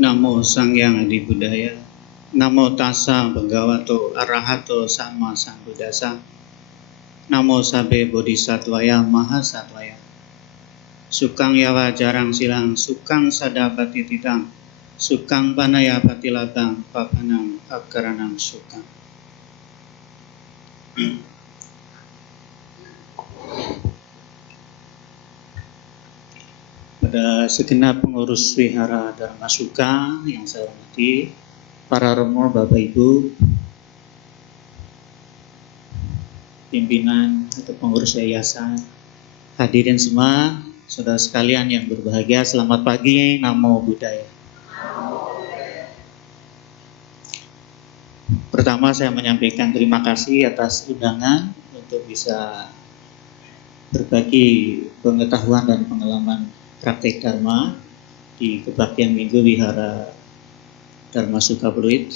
Namo Sangyang Adi Buddhaya. Namo Tassa Bhagavato Arahato Sama Sambuddhassa. Namo Sabbe Bodhisattvaya Mahasattvaya. Sukang Yawa Jarang Silang Sukang Sadapati Titang Sukang Panaya Patilatang Papanang Akaranang Sukang. Pada segenap pengurus Wihara Dharma Suka yang saya hormati, para romo, Bapak Ibu, pimpinan atau pengurus yayasan, hadirin semua, saudara sekalian yang berbahagia, selamat pagi, Namo Buddhaya. Pertama saya menyampaikan terima kasih atas undangan untuk bisa berbagi pengetahuan dan pengalaman praktek Dharma di kebaktian Minggu Wihara Dharma Suka Pluit.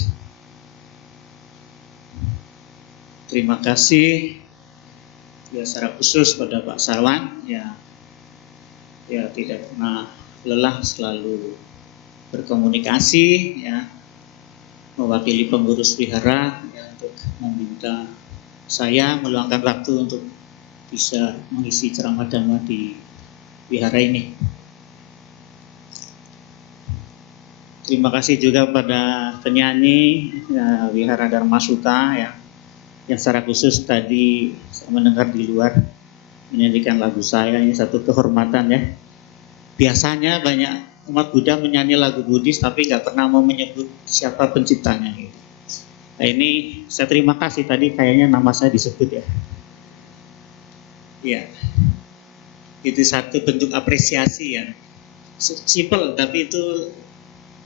Terima kasih ya secara khusus pada Pak Sarwan ya tidak pernah lelah selalu berkomunikasi ya mewakili pengurus wihara ya, untuk meminta saya meluangkan waktu untuk bisa mengisi ceramah Dhamma di wihara ini. Terima kasih juga pada penyanyi ya, Wihara Dharma Suka ya, yang secara khusus tadi saya mendengar di luar menyanyikan lagu saya. Ini satu kehormatan ya. Biasanya banyak umat Buddha menyanyi lagu Buddhis tapi nggak pernah mau menyebut siapa penciptanya gitu. Nah ini saya terima kasih tadi kayaknya nama saya disebut ya. Iya. Itu satu bentuk apresiasi ya. Simple tapi itu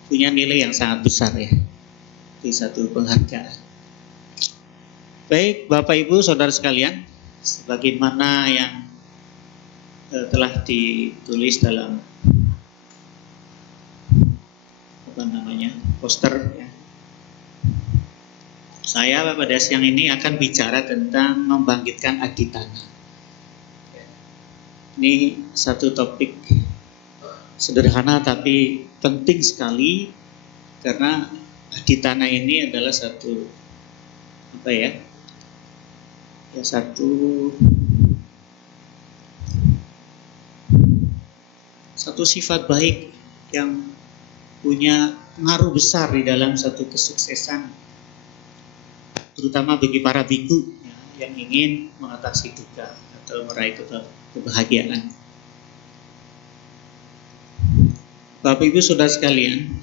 punya nilai yang sangat besar ya. Itu satu penghargaan. Baik Bapak Ibu Saudara sekalian, sebagaimana yang telah ditulis dalam poster ya. Saya pada siang ini akan bicara tentang membangkitkan aditana. Ini satu topik sederhana tapi penting sekali karena aditana ini adalah satu satu sifat baik yang punya pengaruh besar di dalam satu kesuksesan, terutama bagi para biku ya, yang ingin mengatasi duka atau meraih kebahagiaan. Bapak Ibu Saudara sekalian,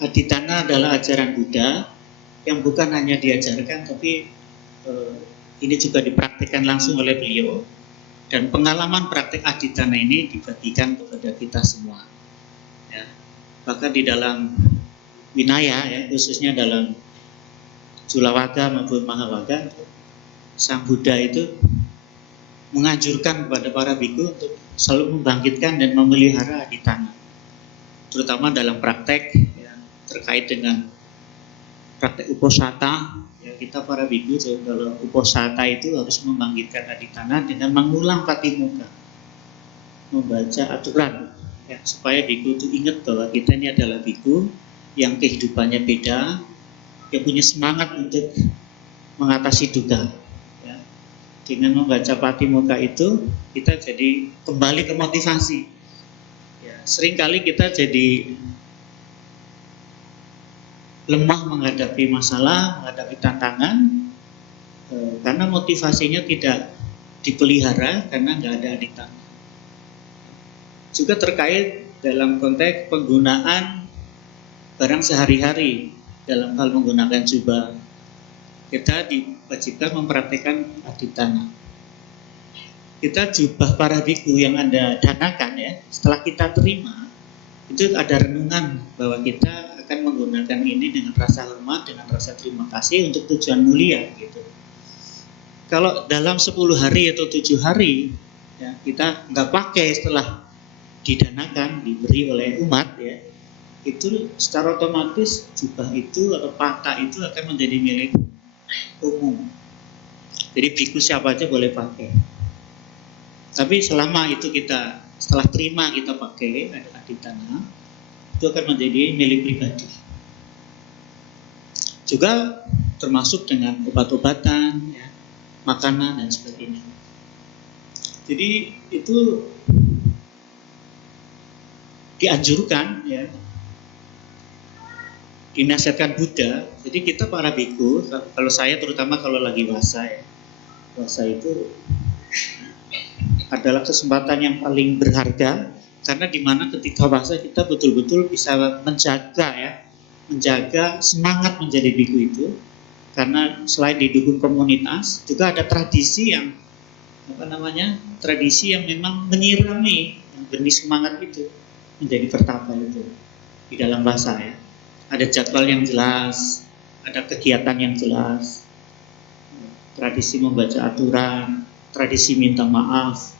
aditana adalah ajaran Buddha yang bukan hanya diajarkan tapi ini juga dipraktikkan langsung oleh beliau, dan pengalaman praktik aditana ini dibagikan kepada kita semua. Ya. Bahkan di dalam Vinaya, ya, khususnya dalam Julawaga maupun Mahawaga, Sang Buddha itu menganjurkan kepada para biku untuk selalu membangkitkan dan memelihara aditana, terutama dalam praktek ya, terkait dengan praktek uposatha. Ya, kita para biku kalau uposatha itu harus membangkitkan aditana dengan mengulang patimokkha, membaca aturan ya, supaya biku itu ingat bahwa kita ini adalah biku yang kehidupannya beda, yang punya semangat untuk mengatasi duka ya. Dengan membaca patimokkha itu kita jadi kembali ke motivasi ya. Seringkali kita jadi lemah menghadapi masalah, menghadapi tantangan karena motivasinya tidak dipelihara karena nggak ada aditana. Juga terkait dalam konteks penggunaan barang sehari-hari, dalam hal menggunakan jubah, kita diwajibkan mempraktikkan aditana. Kita jubah para biku yang Anda danakan ya, setelah kita terima, itu ada renungan bahwa kita akan menggunakan ini dengan rasa hormat, dengan rasa terima kasih untuk tujuan mulia gitu. Kalau dalam 10 hari atau 7 hari ya, kita nggak pakai setelah didanakan, diberi oleh umat ya, itu secara otomatis jubah itu atau pata itu akan menjadi milik umum. Jadi biku siapa aja boleh pakai. Tapi selama itu kita setelah terima kita pakai ada aditana, itu akan menjadi milik pribadi. Juga termasuk dengan obat-obatan, ya, makanan dan sebagainya. Jadi itu dianjurkan, ya, dinasihatkan Buddha. Jadi kita para biku, kalau saya terutama kalau lagi puasa, ya, puasa itu adalah kesempatan yang paling berharga, karena dimana ketika puasa kita betul-betul bisa menjaga semangat menjadi biku itu. Karena selain didukung komunitas, juga ada tradisi yang tradisi yang memang menyirami benih semangat itu menjadi pertapa itu di dalam puasa, ya. Ada jadwal yang jelas, ada kegiatan yang jelas, tradisi membaca aturan, tradisi minta maaf,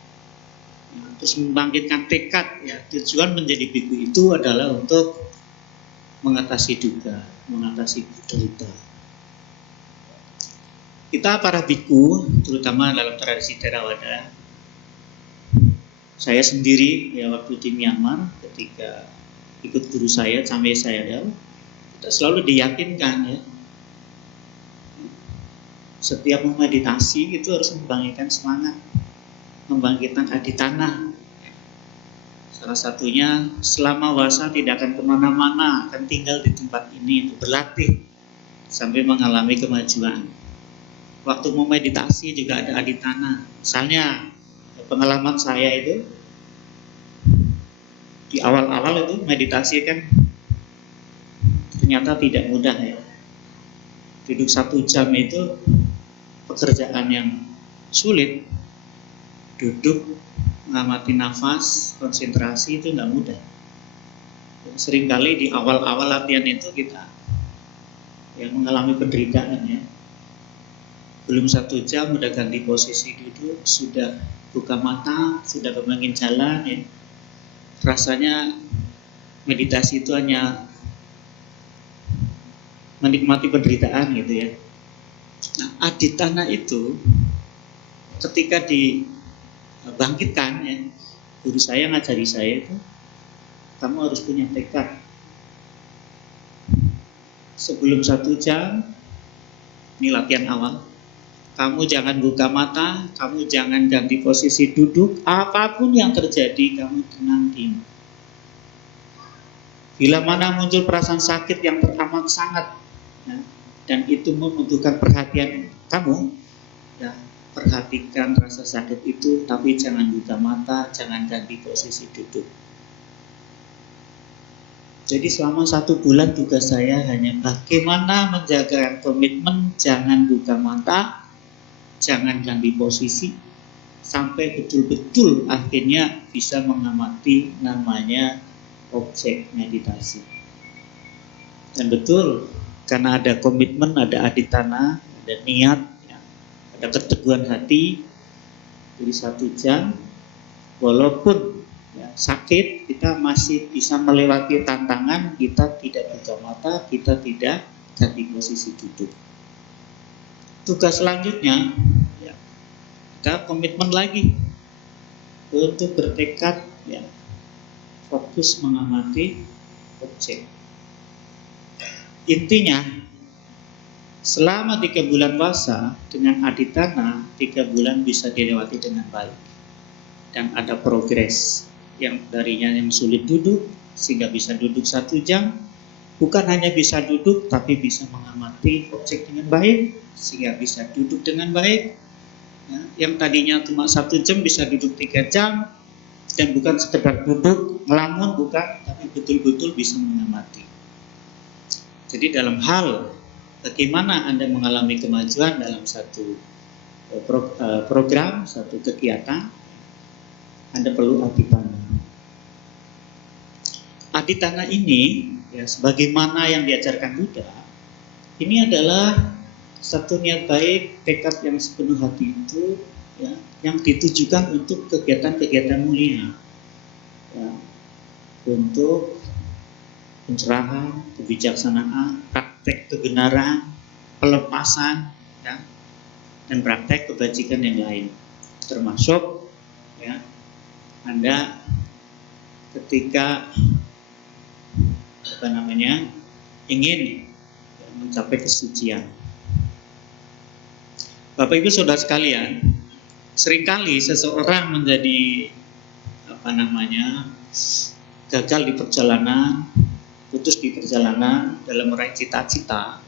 terus membangkitkan tekad, ya. Tujuan menjadi biku itu adalah untuk mengatasi duka, mengatasi derita. Kita para biku, terutama dalam tradisi Theravada, saya sendiri, ya, waktu di Myanmar ketika ikut guru saya sampai saya kita selalu diyakinkan, ya, setiap memeditasi itu harus membangkitkan semangat, membangkitkan aditana. Salah satunya selama puasa tidak akan kemana-mana, akan tinggal di tempat ini untuk berlatih sampai mengalami kemajuan. Waktu mau meditasi juga ada aditana. Misalnya pengalaman saya itu di awal-awal itu meditasi kan ternyata tidak mudah, ya. Duduk 1 jam itu pekerjaan yang sulit. Duduk, mengamati nafas, konsentrasi itu nggak mudah. Seringkali di awal-awal latihan itu kita yang mengalami penderitaan, ya. Belum 1 jam udah ganti posisi duduk, sudah buka mata, sudah kembangin jalan, ya. Rasanya meditasi itu hanya menikmati penderitaan gitu, ya. Nah, aditana itu ketika dibangkitkan, ya, guru saya ngajari saya itu, kamu harus punya tekad. Sebelum 1 jam, ini latihan awal, kamu jangan buka mata, kamu jangan ganti posisi duduk, apapun yang terjadi kamu tenang diam. Bila mana muncul perasaan sakit yang teramat sangat, ya, dan itu membutuhkan perhatian kamu, ya, perhatikan rasa sakit itu, tapi jangan buka mata, jangan ganti posisi duduk. Jadi selama 1 bulan tugas saya hanya bagaimana menjaga komitmen, jangan buka mata, jangan ganti posisi, sampai betul-betul akhirnya bisa mengamati namanya objek meditasi. Dan betul, karena ada komitmen, ada aditana, ada niat, ya, ada keteguhan hati. Jadi 1 jam, walaupun, ya, sakit, kita masih bisa melewati tantangan. Kita tidak buka mata, kita tidak ganti posisi duduk. Tugas selanjutnya, ya, kita komitmen lagi untuk bertekad, ya, fokus mengamati objek. Intinya, selama 3 bulan puasa dengan aditana, 3 bulan bisa dilewati dengan baik. Dan ada progres yang darinya yang sulit duduk sehingga bisa duduk 1 jam, bukan hanya bisa duduk tapi bisa mengamati objek dengan baik sehingga bisa duduk dengan baik, ya. Yang tadinya cuma 1 jam bisa duduk 3 jam, dan bukan sekedar duduk ngelamun, bukan, tapi betul-betul bisa mengamati. Jadi dalam hal bagaimana Anda mengalami kemajuan dalam satu program, satu kegiatan, Anda perlu aditana. Aditana ini, ya, sebagaimana yang diajarkan Buddha, ini adalah satu niat baik, tekad yang sepenuh hati itu, ya, yang ditujukan untuk kegiatan-kegiatan mulia, ya, untuk pencerahan, kebijaksanaan, praktek kebenaran, pelepasan, ya, dan praktek kebajikan yang lain, termasuk, ya, Anda ketika ingin mencapai kesucian. Bapak Ibu Saudara sekalian, seringkali seseorang menjadi gagal di perjalanan, putus di perjalanan dalam meraih cita-cita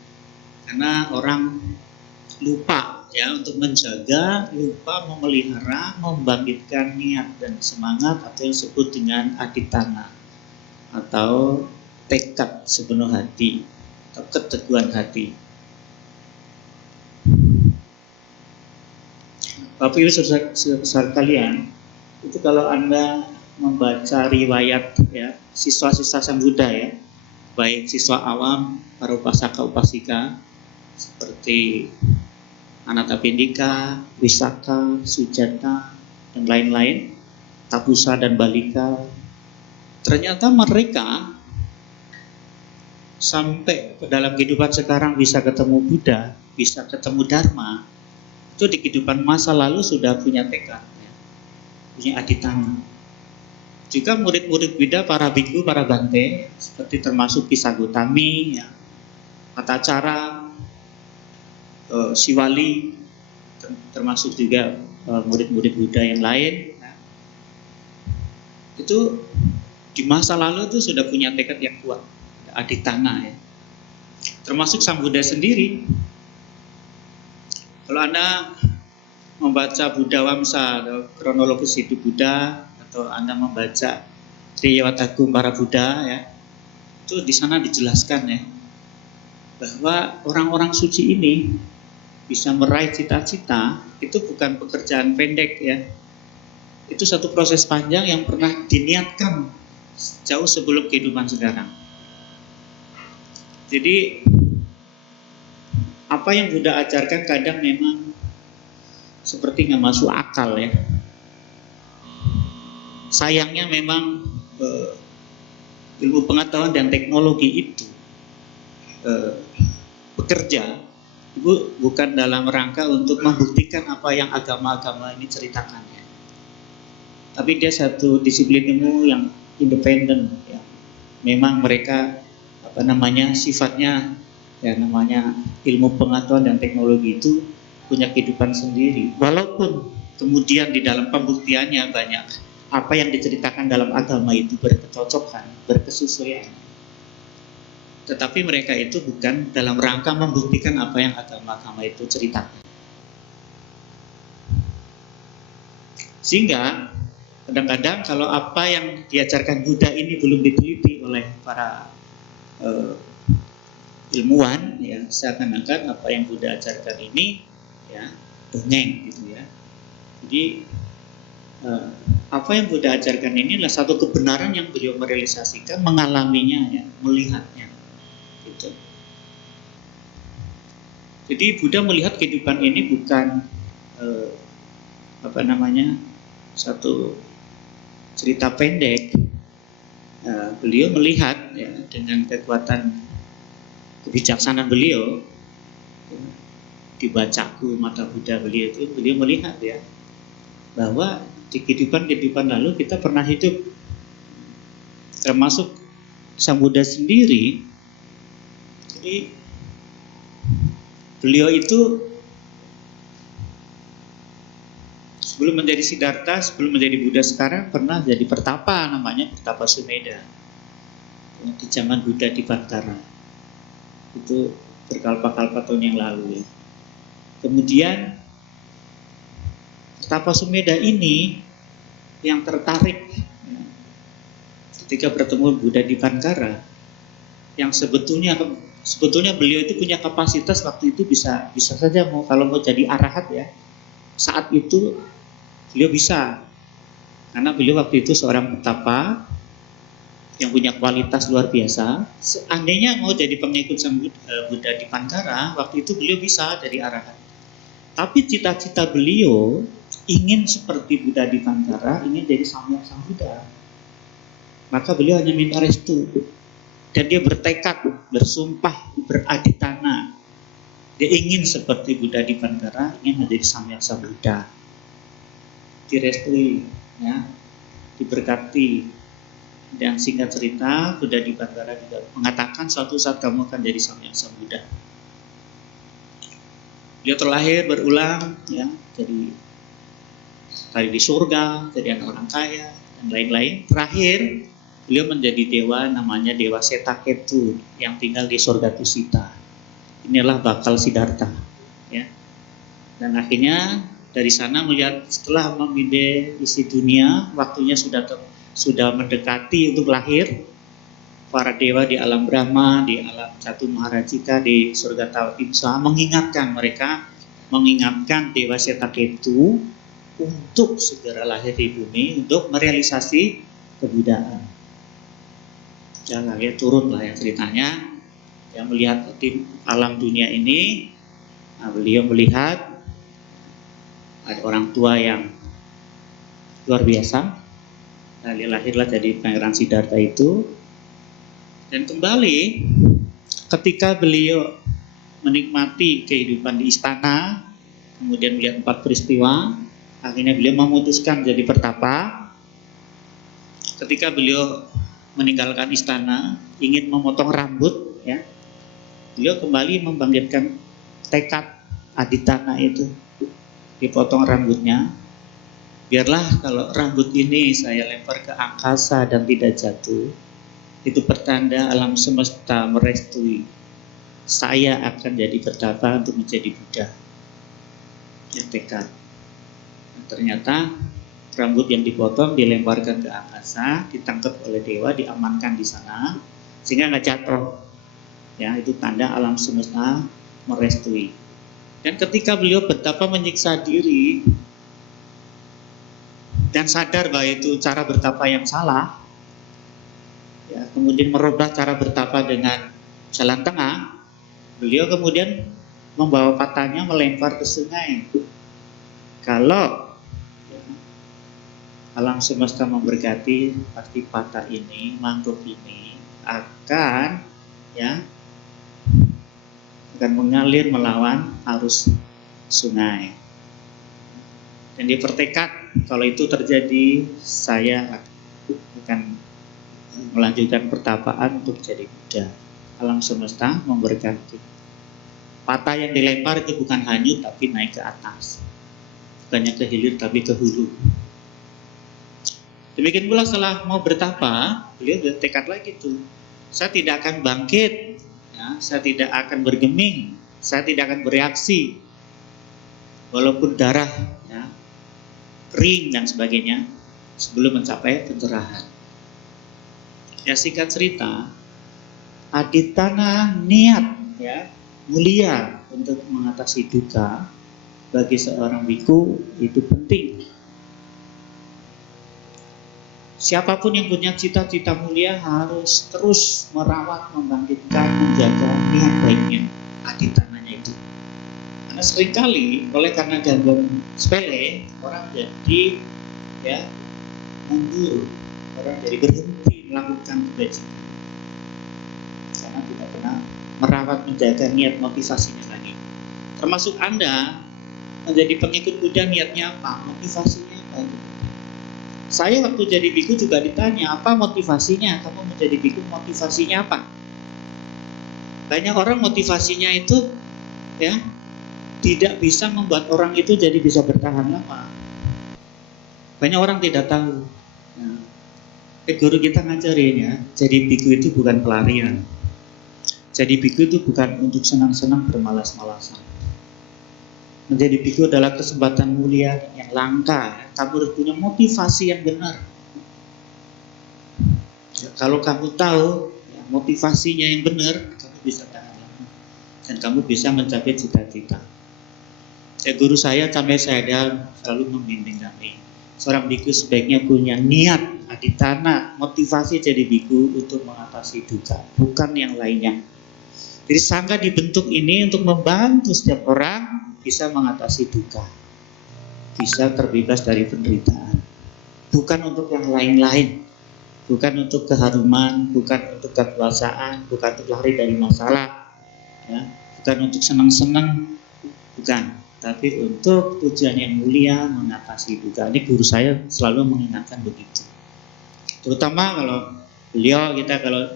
karena orang lupa untuk menjaga, lupa memelihara, membangkitkan niat dan semangat atau yang disebut dengan aditana atau tekad sepenuh hati atau keteguhan hati. Bapak Ibu Saudara sekalian, itu kalau Anda membaca riwayat siswa-siswa Sang Buddha baik siswa awam, para upasaka-upasika seperti Anathapindika, Wisaka, Sujata, dan lain-lain, Tapusa dan Balika, ternyata mereka sampai dalam kehidupan sekarang bisa ketemu Buddha, bisa ketemu Dharma, itu di kehidupan masa lalu sudah punya tekad, punya aditana. Juga murid-murid Buddha, para bhikkhu, para bante, seperti termasuk Kisah Gotami, Atacara, Siwali, termasuk juga murid-murid Buddha yang lain, itu di masa lalu itu sudah punya tekad yang kuat, aditana termasuk Sang Buddha sendiri. Kalau Anda membaca Buddha Wamsa atau kronologis hidup Buddha, atau Anda membaca Triyawat Agung para Buddha itu di sana dijelaskan bahwa orang-orang suci ini bisa meraih cita-cita itu bukan pekerjaan pendek itu satu proses panjang yang pernah diniatkan jauh sebelum kehidupan sekarang. Jadi apa yang Buddha ajarkan kadang memang seperti nggak masuk akal Sayangnya memang ilmu pengetahuan dan teknologi itu bekerja bukan dalam rangka untuk membuktikan apa yang agama-agama ini ceritakan tapi dia satu disiplin ilmu yang independen memang mereka sifatnya ilmu pengetahuan dan teknologi itu punya kehidupan sendiri, walaupun kemudian di dalam pembuktiannya banyak apa yang diceritakan dalam agama itu berkecocokan, berkesesuaian. Tetapi mereka itu bukan dalam rangka membuktikan apa yang agama-agama itu ceritakan. Sehingga kadang-kadang kalau apa yang diajarkan Buddha ini belum diteliti oleh para ilmuwan seakan-akan apa yang Buddha ajarkan ini dongeng gitu Jadi apa yang Buddha ajarkan ini adalah satu kebenaran yang beliau merealisasikan, mengalaminya melihatnya gitu. Jadi Buddha melihat kehidupan ini bukan satu cerita pendek. Beliau melihat dengan kekuatan kebijaksanaan beliau di bacaku mata Buddha beliau itu, beliau melihat bahwa di kehidupan lalu kita pernah hidup, termasuk Sang Buddha sendiri. Jadi beliau itu sebelum menjadi Siddhartha, sebelum menjadi Buddha sekarang pernah jadi pertapa, namanya Pertapa Sumedha di zaman Buddha di Bantara. Itu berkalpa-kalpa tahun yang lalu Kemudian Pertapa Sumedha ini yang tertarik ketika bertemu Buddha di Bantara, yang sebetulnya beliau itu punya kapasitas waktu itu bisa saja kalau mau jadi arahat saat itu beliau bisa, karena beliau waktu itu seorang pertapa yang punya kualitas luar biasa. Seandainya mau jadi pengikut Sang Buddha di Bantara, waktu itu beliau bisa jadi arahat. Tapi cita-cita beliau ingin seperti Buddha di Bantara, ingin jadi Samyak Sang Buddha. Maka beliau hanya minta restu, dan dia bertekad, bersumpah, beraditana. Dia ingin seperti Buddha di Bantara, ingin menjadi Samyak Sang Buddha. Direstui, diberkati, Dan singkat cerita, Buddha di Bantara juga mengatakan suatu saat kamu akan jadi Samyasa Buddha. Beliau terlahir berulang, ya, jadi tadi di surga, jadi anak orang kaya dan lain-lain. Terakhir, beliau menjadi dewa namanya Dewa Setaketu yang tinggal di surga Tusita. Inilah bakal Siddhartha, ya. Dan akhirnya dari sana melihat setelah memindai isi dunia, waktunya sudah mendekati untuk lahir. Para dewa di alam Brahma, di alam Catu Maharajika, di surga Tawatimsa mengingatkan Dewa Setaketu untuk segera lahir di bumi untuk merealisasi kebudayaan. Jangan ya turun lah ya ceritanya, yang melihat di alam dunia ini. Nah, beliau melihat ada orang tua yang luar biasa. Lahirlah jadi Pangeran Siddhartha itu. Dan kembali ketika beliau menikmati kehidupan di istana, kemudian melihat 4 peristiwa, akhirnya beliau memutuskan jadi pertapa. Ketika beliau meninggalkan istana, ingin memotong rambut, ya, beliau kembali membangkitkan tekad aditana itu, dipotong rambutnya. Biarlah kalau rambut ini saya lempar ke angkasa dan tidak jatuh, itu pertanda alam semesta merestui saya akan jadi pertapa untuk menjadi Buddha. Ya, tekad. Nah, ternyata rambut yang dipotong dilemparkan ke angkasa, ditangkap oleh dewa, diamankan di sana sehingga nggak jatuh. Ya, itu tanda alam semesta merestui. Dan ketika beliau betapa menyiksa diri dan sadar bahwa itu cara bertapa yang salah, ya, kemudian merubah cara bertapa dengan jalan tengah, beliau kemudian membawa patahnya melempar ke sungai. Kalau ya, alam semesta memberkati, pasti patah ini, mangkuk ini akan mengalir melawan arus sungai. Dan dia bertekad kalau itu terjadi, saya akan melanjutkan pertapaan untuk jadi Buddha. Alam semesta memberkati. Patah yang dilempar itu bukan hanyut tapi naik ke atas, bukannya ke hilir tapi ke hulu. Demikian pula setelah mau bertapa, beliau bertekad lagi tuh, saya tidak akan bangkit, ya, saya tidak akan bergeming, saya tidak akan bereaksi walaupun darah, ya, kering dan sebagainya sebelum mencapai pencerahan. Ya, singkat cerita, aditana niat, ya, mulia untuk mengatasi duka bagi seorang biku itu penting. Siapapun yang punya cita-cita mulia harus terus merawat, membangkitkan, menjaga niat baiknya, aditananya itu. Karena seringkali karena gangguan sepele, orang jadi mundur, orang jadi berhenti melakukan kebajikan karena tidak pernah merawat, menjaga niat motivasinya tadi. Termasuk Anda menjadi pengikut Buddha, niatnya apa? Motivasinya apa? Saya waktu jadi biku juga ditanya, apa motivasinya? Kamu menjadi biku motivasinya apa? Banyak orang motivasinya itu tidak bisa membuat orang itu jadi bisa bertahan lama. Banyak orang tidak tahu. Guru kita ngajarin, ya, jadi biku itu bukan pelarian. Jadi biku itu bukan untuk senang-senang bermalas-malasan. Menjadi biku adalah kesempatan mulia yang langka. Kamu harus punya motivasi yang benar. Ya, kalau kamu tahu motivasinya yang benar, kamu bisa tahan lama dan kamu bisa mencapai cita-cita. Guru saya sampai saya selalu membimbing kami. Seorang biku sebaiknya punya niat aditana, motivasi jadi biku untuk mengatasi duka, bukan yang lainnya. Jadi sangga dibentuk ini untuk membantu setiap orang bisa mengatasi duka, bisa terbebas dari penderitaan, bukan untuk yang lain-lain, bukan untuk keharuman, bukan untuk kekuasaan, bukan untuk lari dari masalah, ya, bukan untuk senang-senang, bukan, tapi untuk tujuan yang mulia, mengatasi duka. Ini guru saya selalu mengingatkan begitu. Terutama kalau Beliau kita kalau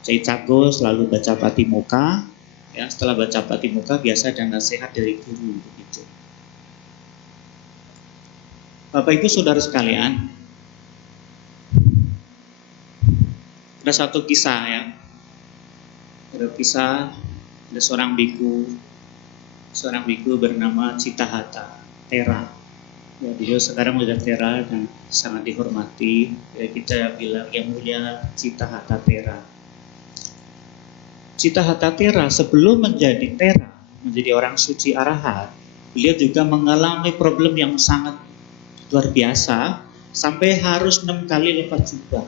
Cai Cago selalu baca Patimokkha, ya setelah baca Patimokkha biasa ada nasihat dari guru begitu. Bapak Ibu Saudara sekalian, ada satu kisah ya. Ada kisah ada seorang biku bernama Cittahata Thera. Ya, beliau sekarang sudah Thera dan sangat dihormati. Ya, kita bilang yang mulia Cittahata Thera. Cittahata Thera sebelum menjadi Thera, menjadi orang suci arahat, beliau juga mengalami problem yang sangat luar biasa sampai harus 6 kali lepas jubah.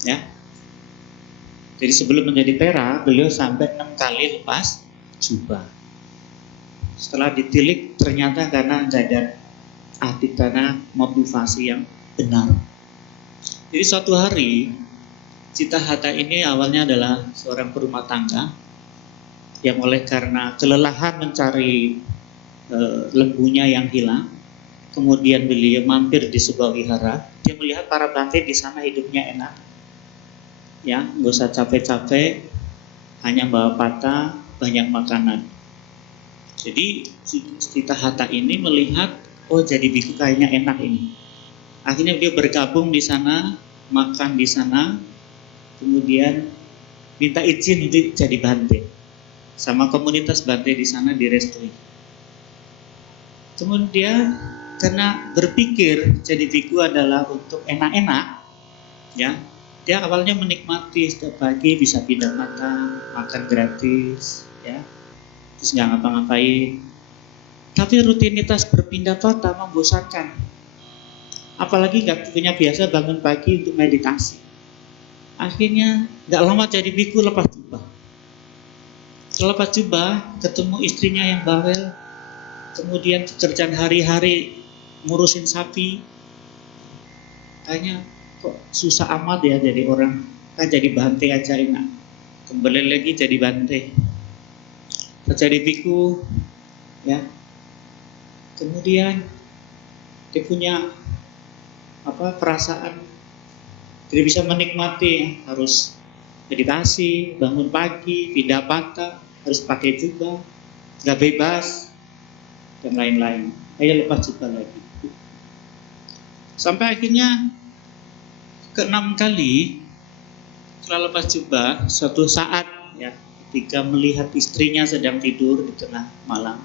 Ya. Jadi sebelum menjadi Thera, beliau sampai 6 kali lepas jubah. Setelah ditilik ternyata karena nggak ada aditana motivasi yang benar. Jadi suatu hari Cittahata ini awalnya adalah seorang berumah tangga yang oleh karena kelelahan mencari lembunya yang hilang, kemudian beliau mampir di sebuah wihara. Dia melihat para bante di sana hidupnya enak, ya nggak usah capek-capek, hanya bawa patah, banyak makanan. Jadi Cittahata ini melihat, oh jadi biku kayaknya enak ini. Akhirnya dia bergabung di sana, makan di sana, kemudian minta izin untuk jadi bante. Sama komunitas bante di sana direstui. Kemudian karena berpikir jadi biku adalah untuk enak-enak, ya dia awalnya menikmati setiap pagi bisa pindah mata, makan gratis, ya terus nggak ngapa-ngapain. Tapi rutinitas berpindah kota membosankan. Apalagi nggak punya biasa bangun pagi untuk meditasi. Akhirnya nggak lama jadi biku lepas jubah. Lepas jubah ketemu istrinya yang bawel, kemudian pekerjaan hari-hari ngurusin sapi. Kayaknya kok susah amat ya jadi orang, kan jadi bante aja enak. Kembali lagi jadi bante. Jadi biku, ya. Kemudian dia punya perasaan tidak bisa menikmati, harus meditasi, bangun pagi, pindah patah, harus pakai jubah, nggak bebas dan lain-lain. Ayo lepas jubah lagi. Sampai akhirnya ke-6 kali setelah lepas jubah, suatu saat ya ketika melihat istrinya sedang tidur di tengah malam,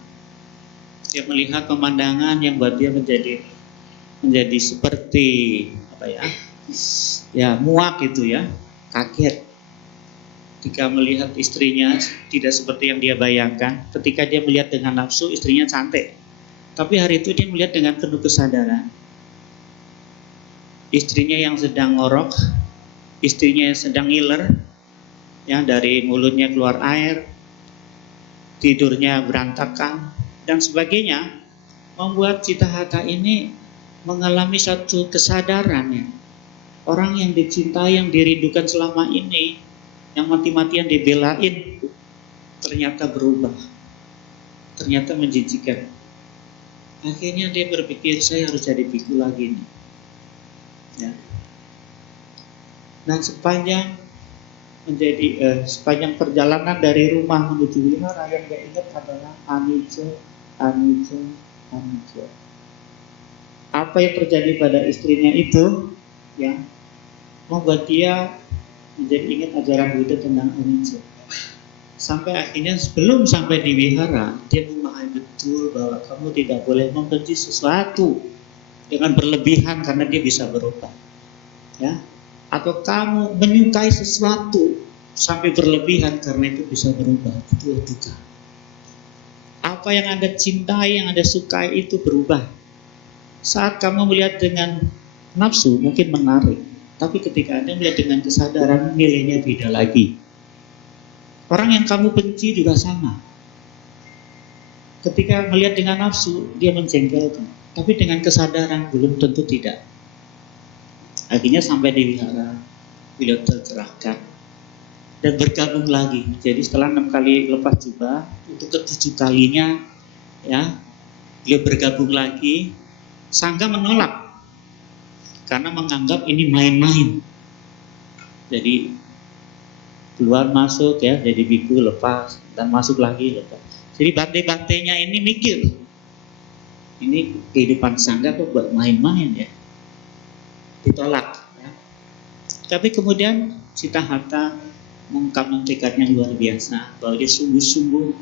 dia melihat pemandangan yang buat dia menjadi seperti muak gitu ya, kaget ketika melihat istrinya tidak seperti yang dia bayangkan. Ketika dia melihat dengan nafsu, istrinya cantik, tapi hari itu dia melihat dengan penuh kesadaran. Istrinya yang sedang ngorok, istrinya yang sedang ngiler, yang dari mulutnya keluar air, tidurnya berantakan dan sebagainya, membuat Cittahata ini mengalami satu kesadaran ya. Orang yang dicintai, yang dirindukan selama ini, yang mati-matian dibelain, ternyata berubah, ternyata menjijikan. Akhirnya dia berpikir, saya harus jadi biku lagi nih. Ya. Dan sepanjang perjalanan dari rumah menuju wihara, yang dia ingat adalah anicca. Apa yang terjadi pada istrinya itu, ya, membuat dia menjadi ingat ajaran Buddha tentang anicca. Sampai akhirnya sebelum sampai di wihara, dia memahami betul bahwa kamu tidak boleh membenci sesuatu dengan berlebihan karena dia bisa berubah, ya. Atau kamu menyukai sesuatu sampai berlebihan karena itu bisa berubah, itu duka. Apa yang Anda cintai, yang Anda sukai itu berubah. Saat kamu melihat dengan nafsu mungkin menarik, tapi ketika Anda melihat dengan kesadaran, nilainya beda lagi. Orang yang kamu benci juga sama. Ketika melihat dengan nafsu, dia menjengkelkan, tapi dengan kesadaran belum tentu tidak. Akhirnya sampai di wihara, beliau tercerahkan dan bergabung lagi. Jadi setelah 6 kali lepas jubah, untuk ke-7 kalinya, ya, beliau bergabung lagi. Sangga menolak karena menganggap ini main-main. Jadi keluar masuk ya, jadi biku lepas dan masuk lagi lepas. Jadi bante-bantenya ini mikir, ini kehidupan sangga kok buat main-main ya, ditolak. Ya. Tapi kemudian Siddhartha mengungkapkan tekadnya luar biasa, bahwa dia sungguh-sungguh,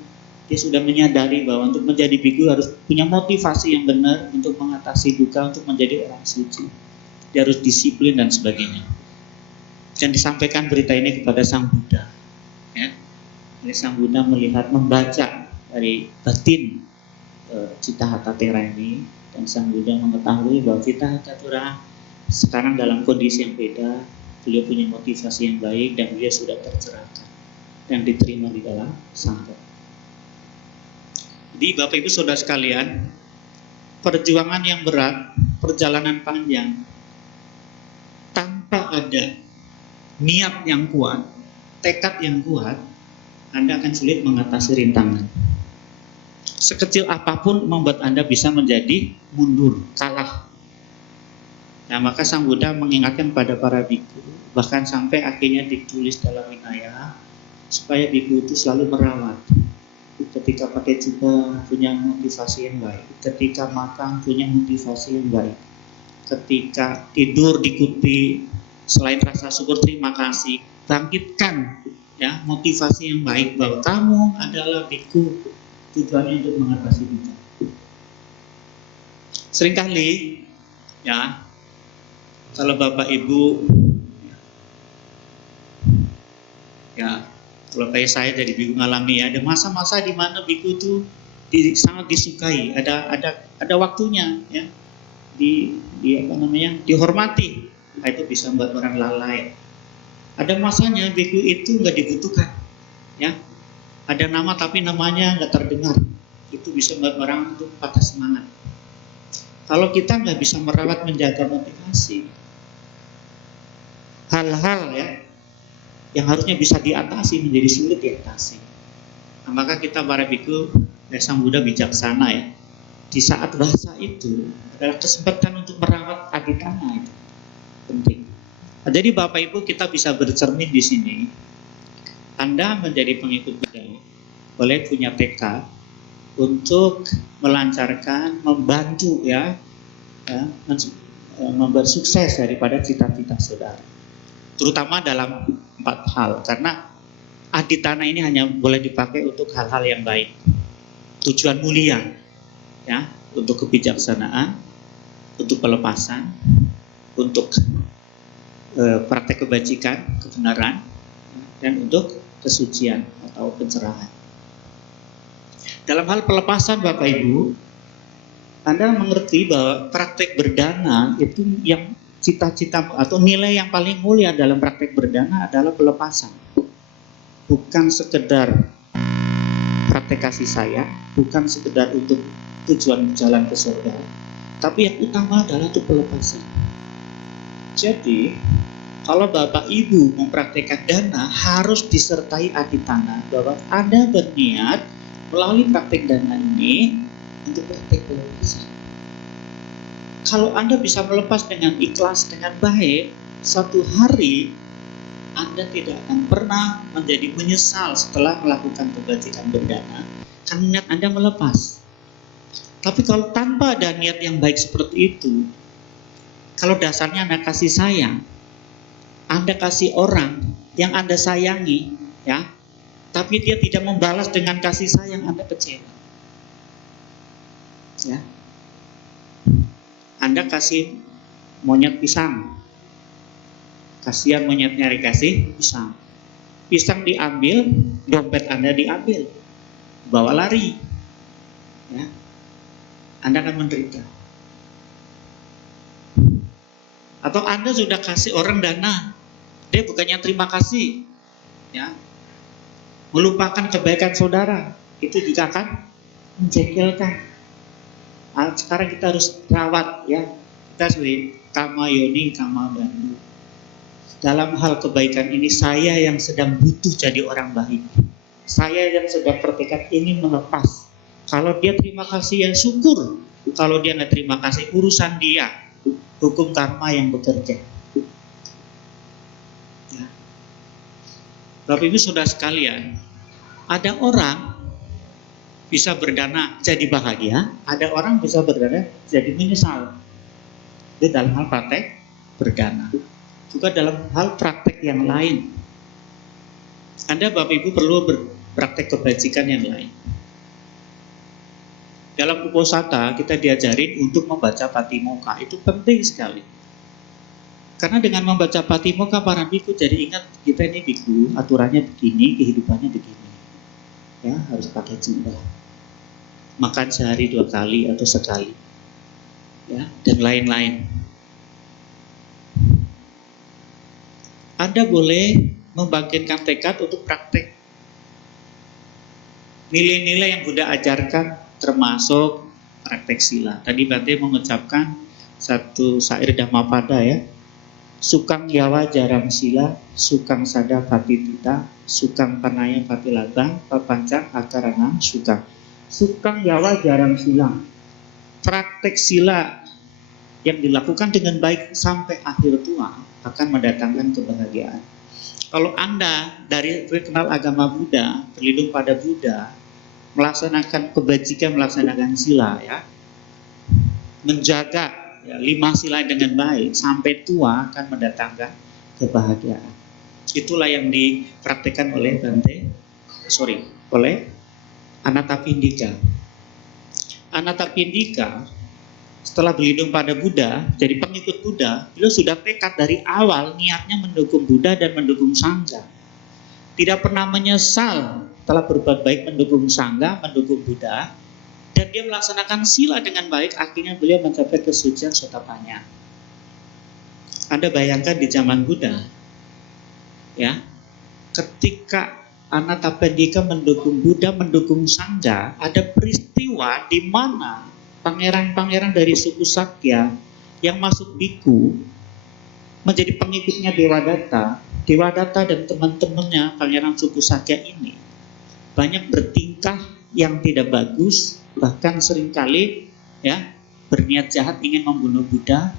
dia sudah menyadari bahwa untuk menjadi biku harus punya motivasi yang benar untuk mengatasi duka, untuk menjadi orang suci. Dia harus disiplin dan sebagainya. Dan disampaikan berita ini kepada Sang Buddha. Ya. Jadi Sang Buddha melihat, membaca dari batin Cittahatha Thera ini, dan Sang Buddha mengetahui bahwa Cittahatha Thera sekarang dalam kondisi yang beda. Beliau punya motivasi yang baik dan beliau sudah tercerahkan dan diterima di dalam sangga. Jadi Bapak Ibu Saudara sekalian, perjuangan yang berat, perjalanan panjang, tanpa ada niat yang kuat, tekad yang kuat, Anda akan sulit mengatasi rintangan. Sekecil apapun membuat Anda bisa menjadi mundur, kalah. Nah, maka Sang Buddha mengingatkan pada para biku, bahkan sampai akhirnya ditulis dalam Vinaya, supaya biku itu selalu merawat. Ketika pakai jubah punya motivasi yang baik, ketika makan punya motivasi yang baik, ketika tidur diikuti selain rasa syukur terima kasih, bangkitkan ya motivasi yang baik bahwa kamu adalah biku, tujuannya untuk mengatasi duka. Seringkali ya, kalau Bapak Ibu ya, kalau kayak saya dari biku ngalami ya, ada masa-masa di mana biku itu sangat disukai, ada waktunya ya, dihormati. Nah, itu bisa membuat orang lalai. Ada masanya biku itu nggak dibutuhkan ya, ada nama tapi namanya nggak terdengar, itu bisa membuat orang itu patah semangat. Kalau kita nggak bisa merawat, menjaga motivasi, hal-hal ya yang harusnya bisa diatasi menjadi sulit diatasi. Nah, maka kita para biku, Sang Buddha bijaksana ya. Di saat bahasa itu adalah kesempatan untuk merawat aditana, itu penting. Nah, jadi Bapak Ibu, kita bisa bercermin di sini. Anda menjadi pengikut Buddha boleh punya tekad untuk melancarkan, membantu ya, memberi sukses daripada cita-cita saudara. Terutama dalam 4 hal, karena aditana ini hanya boleh dipakai untuk hal-hal yang baik, tujuan mulia ya, untuk kebijaksanaan, untuk pelepasan, untuk praktek kebajikan, kebenaran, dan untuk kesucian atau pencerahan. Dalam hal pelepasan Bapak Ibu, Anda mengerti bahwa praktek berdana itu yang cita-cita atau nilai yang paling mulia dalam praktek berdana adalah pelepasan. Bukan sekedar praktek kasih sayang, bukan sekedar untuk tujuan jalan ke surga, tapi yang utama adalah untuk pelepasan. Jadi, kalau Bapak Ibu mempraktekkan dana harus disertai aditana, bahwa Anda berniat melalui praktek dana ini untuk praktek pelepasan. Kalau Anda bisa melepas dengan ikhlas, dengan baik, satu hari Anda tidak akan pernah menjadi menyesal setelah melakukan kebajikan berdana, karena niat Anda melepas. Tapi kalau tanpa ada niat yang baik seperti itu, kalau dasarnya Anda kasih sayang, Anda kasih orang yang Anda sayangi, ya, tapi dia tidak membalas dengan kasih sayang, Anda kecewa. Ya. Anda kasih monyet pisang, kasihan monyetnya dikasih pisang. Pisang diambil, dompet Anda diambil, bawa lari, ya. Anda akan menderita. Atau Anda sudah kasih orang dana, dia bukannya terima kasih, ya, melupakan kebaikan saudara, itu juga akan menjengkelkan. Nah, sekarang kita harus rawat ya, kita sebagai kama yoni kama bandu. Dalam hal kebaikan ini, saya yang sedang butuh jadi orang baik, saya yang sedang bertekad ingin melepas. Kalau dia terima kasih ya syukur, kalau dia nggak terima kasih urusan dia, hukum karma yang bekerja. Ya. Bapak Ibu Saudara sekalian, ada orang bisa berdana jadi bahagia, ada orang bisa berdana jadi menyesal. Itu dalam hal praktek berdana. Juga dalam hal praktek yang lain. Anda Bapak Ibu perlu berpraktek kebajikan yang lain. Dalam uposatha kita diajarin untuk membaca patimokkha, itu penting sekali. Karena dengan membaca patimokkha para biku jadi ingat kita ini biku, aturannya begini, kehidupannya begini. Ya, harus pakai jubah. Makan sehari 2 kali atau sekali. Ya, dan lain-lain. Anda boleh membangkitkan tekad untuk praktek nilai-nilai yang Buddha ajarkan, termasuk praktek sila. Tadi Bante mengucapkan satu syair Dhammapada ya. Sukang yawa jarang sila, sukang sada patitita, sukang panaya patilatang, papancang akarana sukang. Sukang yawa jarang sila. Praktek sila yang dilakukan dengan baik sampai akhir tua akan mendatangkan kebahagiaan. Kalau Anda dari kenal agama Buddha, berlindung pada Buddha, melaksanakan kebajikan, melaksanakan sila ya, menjaga ya, 5 sila dengan baik sampai tua akan mendatangkan kebahagiaan. Itulah yang dipraktikkan oleh oleh Anathapindika. Anathapindika setelah berlindung pada Buddha, jadi pengikut Buddha, beliau sudah tekad dari awal niatnya mendukung Buddha dan mendukung Sangha. Tidak pernah menyesal telah berbuat baik mendukung Sangha, mendukung Buddha, dan dia melaksanakan sila dengan baik, akhirnya beliau mencapai kesucian Sotapannya. Anda bayangkan di zaman Buddha, ya, ketika Anathapindika mendukung Buddha, mendukung Sangha, ada peristiwa di mana pangeran-pangeran dari suku Sakya yang masuk biku menjadi pengikutnya Devadatta. Devadatta dan teman-temannya pangeran suku Sakya ini banyak bertingkah yang tidak bagus, bahkan seringkali ya berniat jahat ingin membunuh Buddha.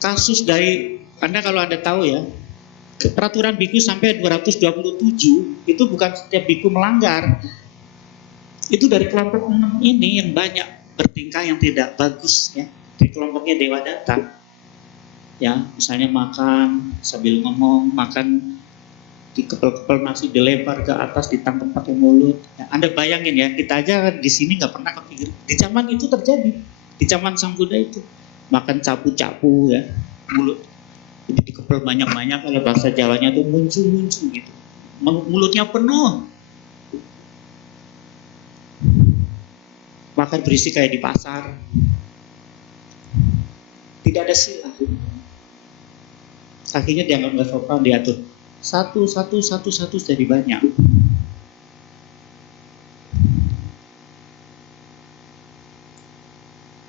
Kasus dari kalau Anda tahu ya, peraturan biku sampai 227 itu bukan setiap biku melanggar. Itu dari kelompok 6 ini yang banyak bertingkah yang tidak bagus ya. Di kelompoknya Devadatta. Ya, misalnya makan sambil ngomong, makan di kepel-kepel nasi dilempar ke atas, ditangkap pakai mulut. Ya, Anda bayangin ya, kita aja di sini nggak pernah kepikir. Di zaman itu terjadi, di zaman Sang Buddha itu makan capu-capu ya, mulut jadi dikepel banyak-banyak, kalau bahasa Jawanya tuh muncul-muncul gitu, mulutnya penuh, makan berisik kayak di pasar, tidak ada sila. Akhirnya dianggap nggak sopan, diatur satu jadi banyak.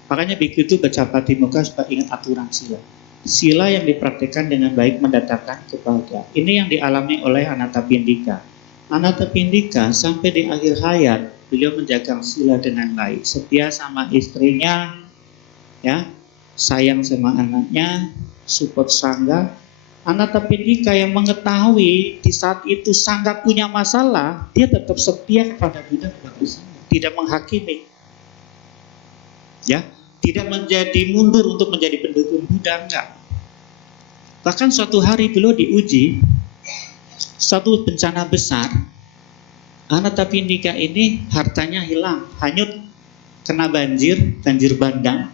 Makanya biku itu baca patimokkha supaya ingat aturan sila. Sila yang dipraktikkan dengan baik mendatangkan kebahagiaan. Ini yang dialami oleh Anathapindika. Anathapindika sampai di akhir hayat beliau menjaga sila dengan baik, setia sama istrinya, ya, sayang sama anaknya, support Sangha. Anathapindika yang mengetahui di saat itu Sangha punya masalah, dia tetap setia kepada Buddha, tidak menghakimi, ya, tidak menjadi mundur untuk menjadi pendukung Buddha, enggak. Bahkan suatu hari beliau diuji, suatu bencana besar, Anathapindika ini hartanya hilang, hanyut, kena banjir bandang,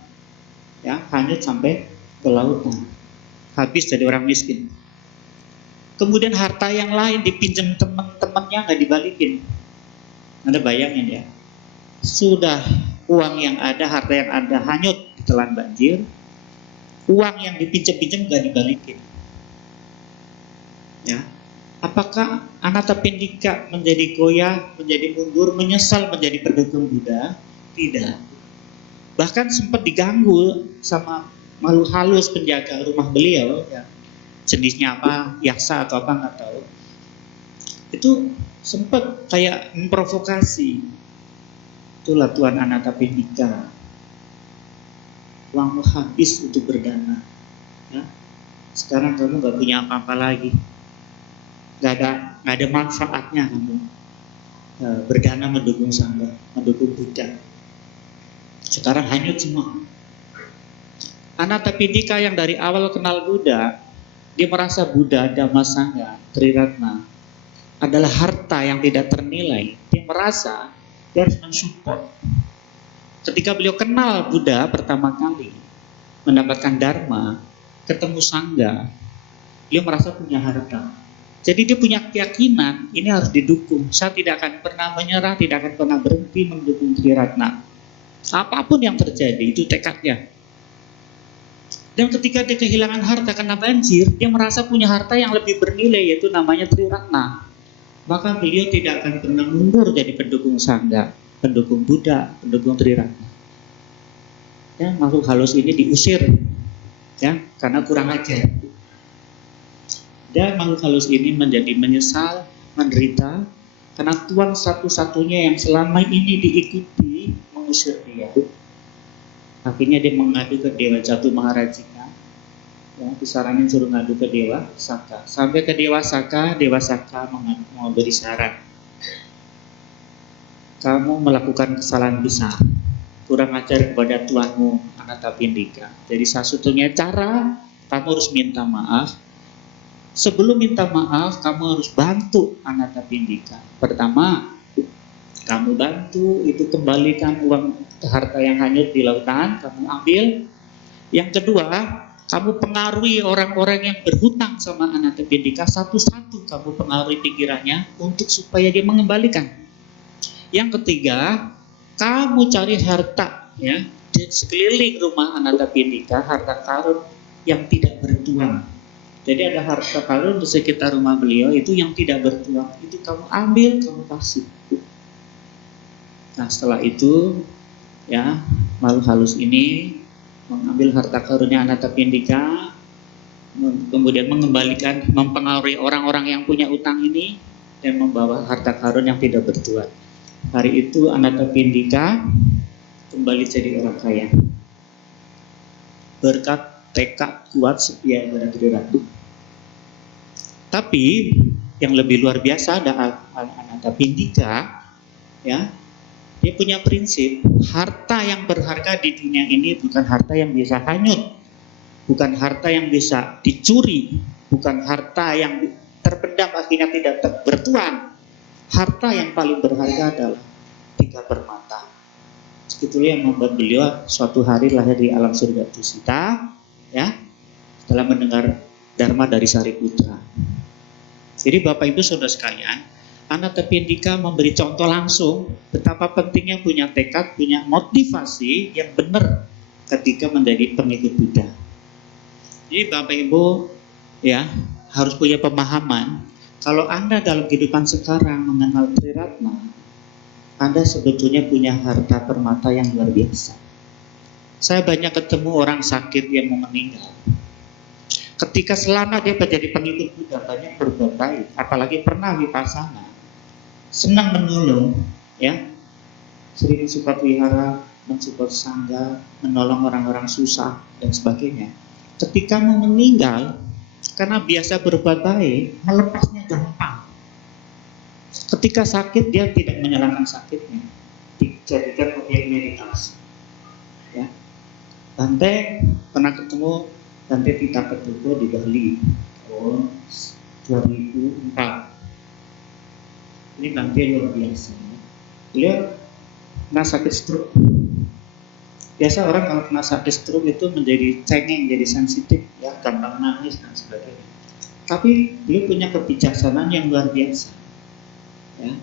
ya, hanyut sampai ke lautan, habis jadi orang miskin. Kemudian harta yang lain dipinjam teman-temannya nggak dibalikin. Anda bayangin ya, sudah uang yang ada, harta yang ada hanyut ditelan banjir, uang yang dipinjam-pinjam nggak dibalikin. Ya, apakah Anathapindika menjadi goyah, menjadi mundur, menyesal menjadi pendukung Buddha? Tidak. Bahkan sempat diganggu sama makhluk halus penjaga rumah beliau, ya, jenisnya apa, yaksa atau apa nggak tahu. Itu sempat kayak memprovokasi. Itulah Tuhan Anathapindika. Uangmu habis untuk berdana, ya. Sekarang kamu nggak punya apa-apa lagi. nggak ada manfaatnya kamu berdana mendukung Sangha, mendukung Buddha. Sekarang hanyut semua. Anathapindika yang dari awal kenal Buddha, dia merasa Buddha, Dhamma, Sangha, Triratna adalah harta yang tidak ternilai. Dia merasa dia harus mensupport. Ketika beliau kenal Buddha pertama kali, mendapatkan Dharma, ketemu Sangha, beliau merasa punya harta. Jadi dia punya keyakinan, ini harus didukung. Saya tidak akan pernah menyerah, tidak akan pernah berhenti mendukung Triratna. Apapun yang terjadi, itu tekadnya. Dan ketika dia kehilangan harta karena banjir, dia merasa punya harta yang lebih bernilai, yaitu namanya Triratna. Maka beliau tidak akan pernah mundur jadi pendukung Sangha, pendukung Buddha, pendukung Triratna. Ya, makhluk halus ini diusir, ya, karena kurang ajar. Dan makhluk halus ini menjadi menyesal, menderita, karena Tuhan satu-satunya yang selama ini diikuti mengusir dia. Akhirnya dia mengadu ke Dewa Jatu Maharajika, ya, disaranin suruh ngadu ke Dewa Saka. Sampai ke Dewa Saka mau beri syarat. Kamu melakukan kesalahan besar, kurang ajar kepada Tuanmu Anathapindika. Jadi satu-satunya cara kamu harus minta maaf. Sebelum minta maaf, kamu harus bantu Anathapindika. Pertama, kamu bantu itu kembalikan uang harta yang hanyut di lautan, kamu ambil. Yang kedua, kamu pengaruhi orang-orang yang berhutang sama Anathapindika, satu-satu kamu pengaruhi pikirannya untuk supaya dia mengembalikan. Yang ketiga, kamu cari harta, ya, di sekeliling rumah Anathapindika, harta karun yang tidak bertuan. Jadi ada harta karun di sekitar rumah beliau itu yang tidak bertuan, itu kamu ambil, kamu kasih. Nah setelah itu, ya, makhluk halus ini mengambil harta karunnya Anathapindika, kemudian mengembalikan, mempengaruhi orang-orang yang punya utang ini, dan membawa harta karun yang tidak bertuan. Hari itu Anathapindika kembali jadi orang kaya berkat tekad kuat setia kepada Triratna. Tapi yang lebih luar biasa ada Anathapindika, ya, dia punya prinsip harta yang berharga di dunia ini bukan harta yang bisa hanyut, bukan harta yang bisa dicuri, bukan harta yang terpendam akhirnya tidak bertuan. Harta yang paling berharga adalah 3 permata. Itulah yang membuat beliau suatu hari lahir di alam surga Tusita, ya, setelah mendengar Dharma dari Sariputra. Jadi Bapak Ibu Saudara sekalian, Anathapindika memberi contoh langsung betapa pentingnya punya tekad, punya motivasi yang benar ketika menjadi pengikut Buddha. Jadi Bapak Ibu, ya, harus punya pemahaman kalau Anda dalam kehidupan sekarang mengenal Triratna, Anda sebetulnya punya harta permata yang luar biasa. Saya banyak ketemu orang sakit yang mau meninggal. Ketika selama dia menjadi pengikut Buddha, banyak berbuat baik, apalagi pernah vipassana, senang menolong, ya, sering support wihara, mensupport sangga, menolong orang-orang susah dan sebagainya. Ketika mau meninggal, karena biasa berbuat baik, melepasnya gampang. Ketika sakit, dia tidak menyalahkan sakitnya, dijadikan objek meditasi. Ya, Bante pernah ketemu Bante Pitapattuko di Bali tahun 2004. Ini Bante luar biasa. Beliau kena sakit stroke. Biasa orang kalau kena sakit stroke itu menjadi cengeng, jadi sensitif, ya, gampang nangis dan sebagainya. Tapi beliau punya kebijaksanaan yang luar biasa. Ya.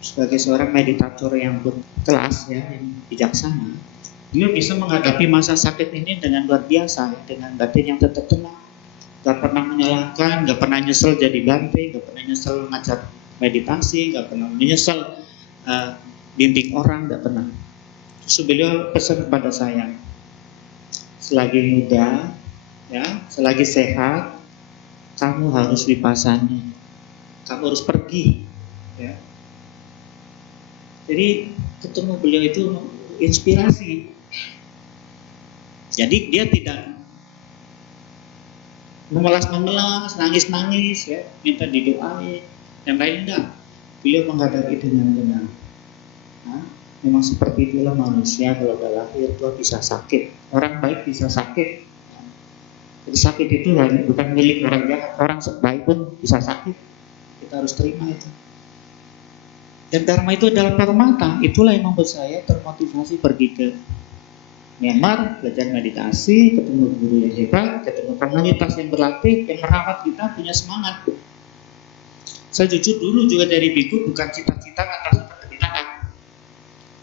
Sebagai seorang meditator yang berkelas, ya, yang bijaksana, beliau bisa menghadapi masa sakit ini dengan luar biasa, ya, dengan batin yang tetap tenang, gak pernah menyalahkan, gak pernah nyesel jadi Bante, gak pernah nyesel ngajar meditasi, gak pernah menyesal bimbing orang, gak pernah. Terus beliau pesan kepada saya, selagi muda, ya, selagi sehat, kamu harus vipassana, kamu harus pergi, ya. Jadi ketemu beliau itu inspirasi. Jadi dia tidak memelas-memelas, nangis-nangis ya, minta didoain, yang lain enggak. Beliau menghadapi dengan tenang. Nah, memang seperti itulah manusia, kalau udah lahir tuh bisa sakit. Orang baik bisa sakit. Jadi sakit itu bukan milik orang jahat, orang baik pun bisa sakit. Kita harus terima itu. Dan karma itu adalah permata, itulah yang membuat saya termotivasi pergi ke Myanmar, belajar meditasi, ketemu guru yang hebat, ketemu komunitas yang berlatih, yang merawat kita, punya semangat. Saya jujur dulu juga dari biku bukan cita-cita atas penderitaan.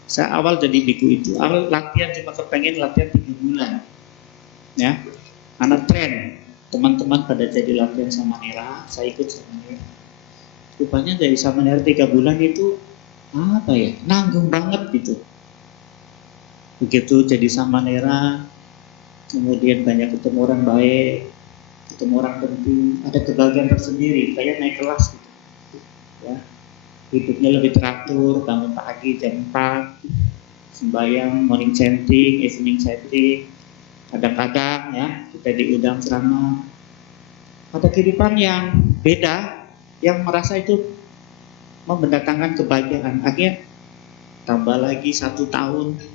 Saya awal jadi biku itu, awal latihan cuma kepengen latihan 3 bulan. Ya, anak tren, teman-teman pada jadi latihan sama Nera, saya ikut sama Nera. Rupanya dari sama Nera 3 bulan itu apa ya, nanggung banget gitu. Begitu jadi sama Nera, kemudian banyak ketemu orang baik, ketemu orang penting, ada kebahagiaan tersendiri, kayak naik kelas gitu. Ya, hidupnya lebih teratur, bangun pagi jam 4, sembahyang, morning chanting, evening chanting, kadang-kadang ya kita diundang ceramah. Ada kehidupan yang beda, yang merasa itu mendatangkan kebahagiaan. Akhirnya tambah lagi 1 tahun.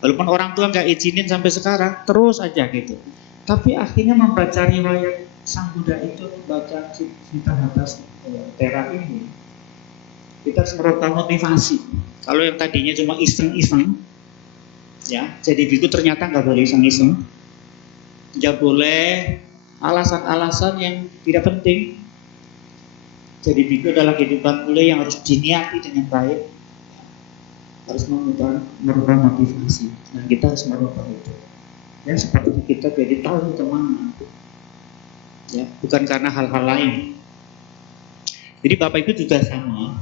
Walaupun orang tua nggak izinin sampai sekarang, terus aja gitu. Tapi akhirnya membaca riwayat Sang Buddha itu, membaca cerita atas Tera ini, kita harus merubah motivasi. Kalau yang tadinya cuma iseng-iseng, ya, jadi biku ternyata nggak boleh iseng-iseng, nggak boleh alasan-alasan yang tidak penting. Jadi biku adalah kehidupan mulai yang harus diniati dengan baik, harus merubah motivasi. Nah, kita harus merubah itu. Ya, seperti kita jadi tahu kemana. Ya, bukan karena hal-hal lain. Jadi Bapak Ibu juga sama.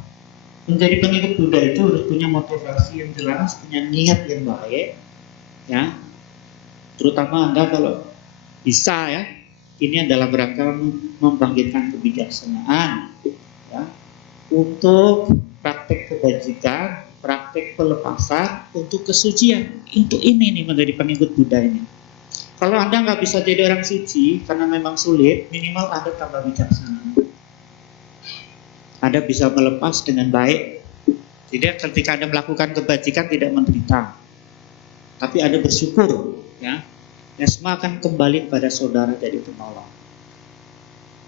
Menjadi pengikut Buddha itu harus punya motivasi yang jelas, punya niat yang baik, ya. Terutama Anda kalau bisa ya, ini adalah rangka membangkitkan kebijaksanaan, ya, untuk praktek kebajikan, praktek pelepasan, untuk kesucian. Untuk ini nih menjadi pengikut Buddha ini. Kalau Anda nggak bisa jadi orang suci karena memang sulit, minimal Anda tambah bijaksana. Anda bisa melepas dengan baik. Jadi ketika Anda melakukan kebajikan tidak menderita, tapi Anda bersyukur, ya. Yang semua akan kembali kepada saudara jadi penolong.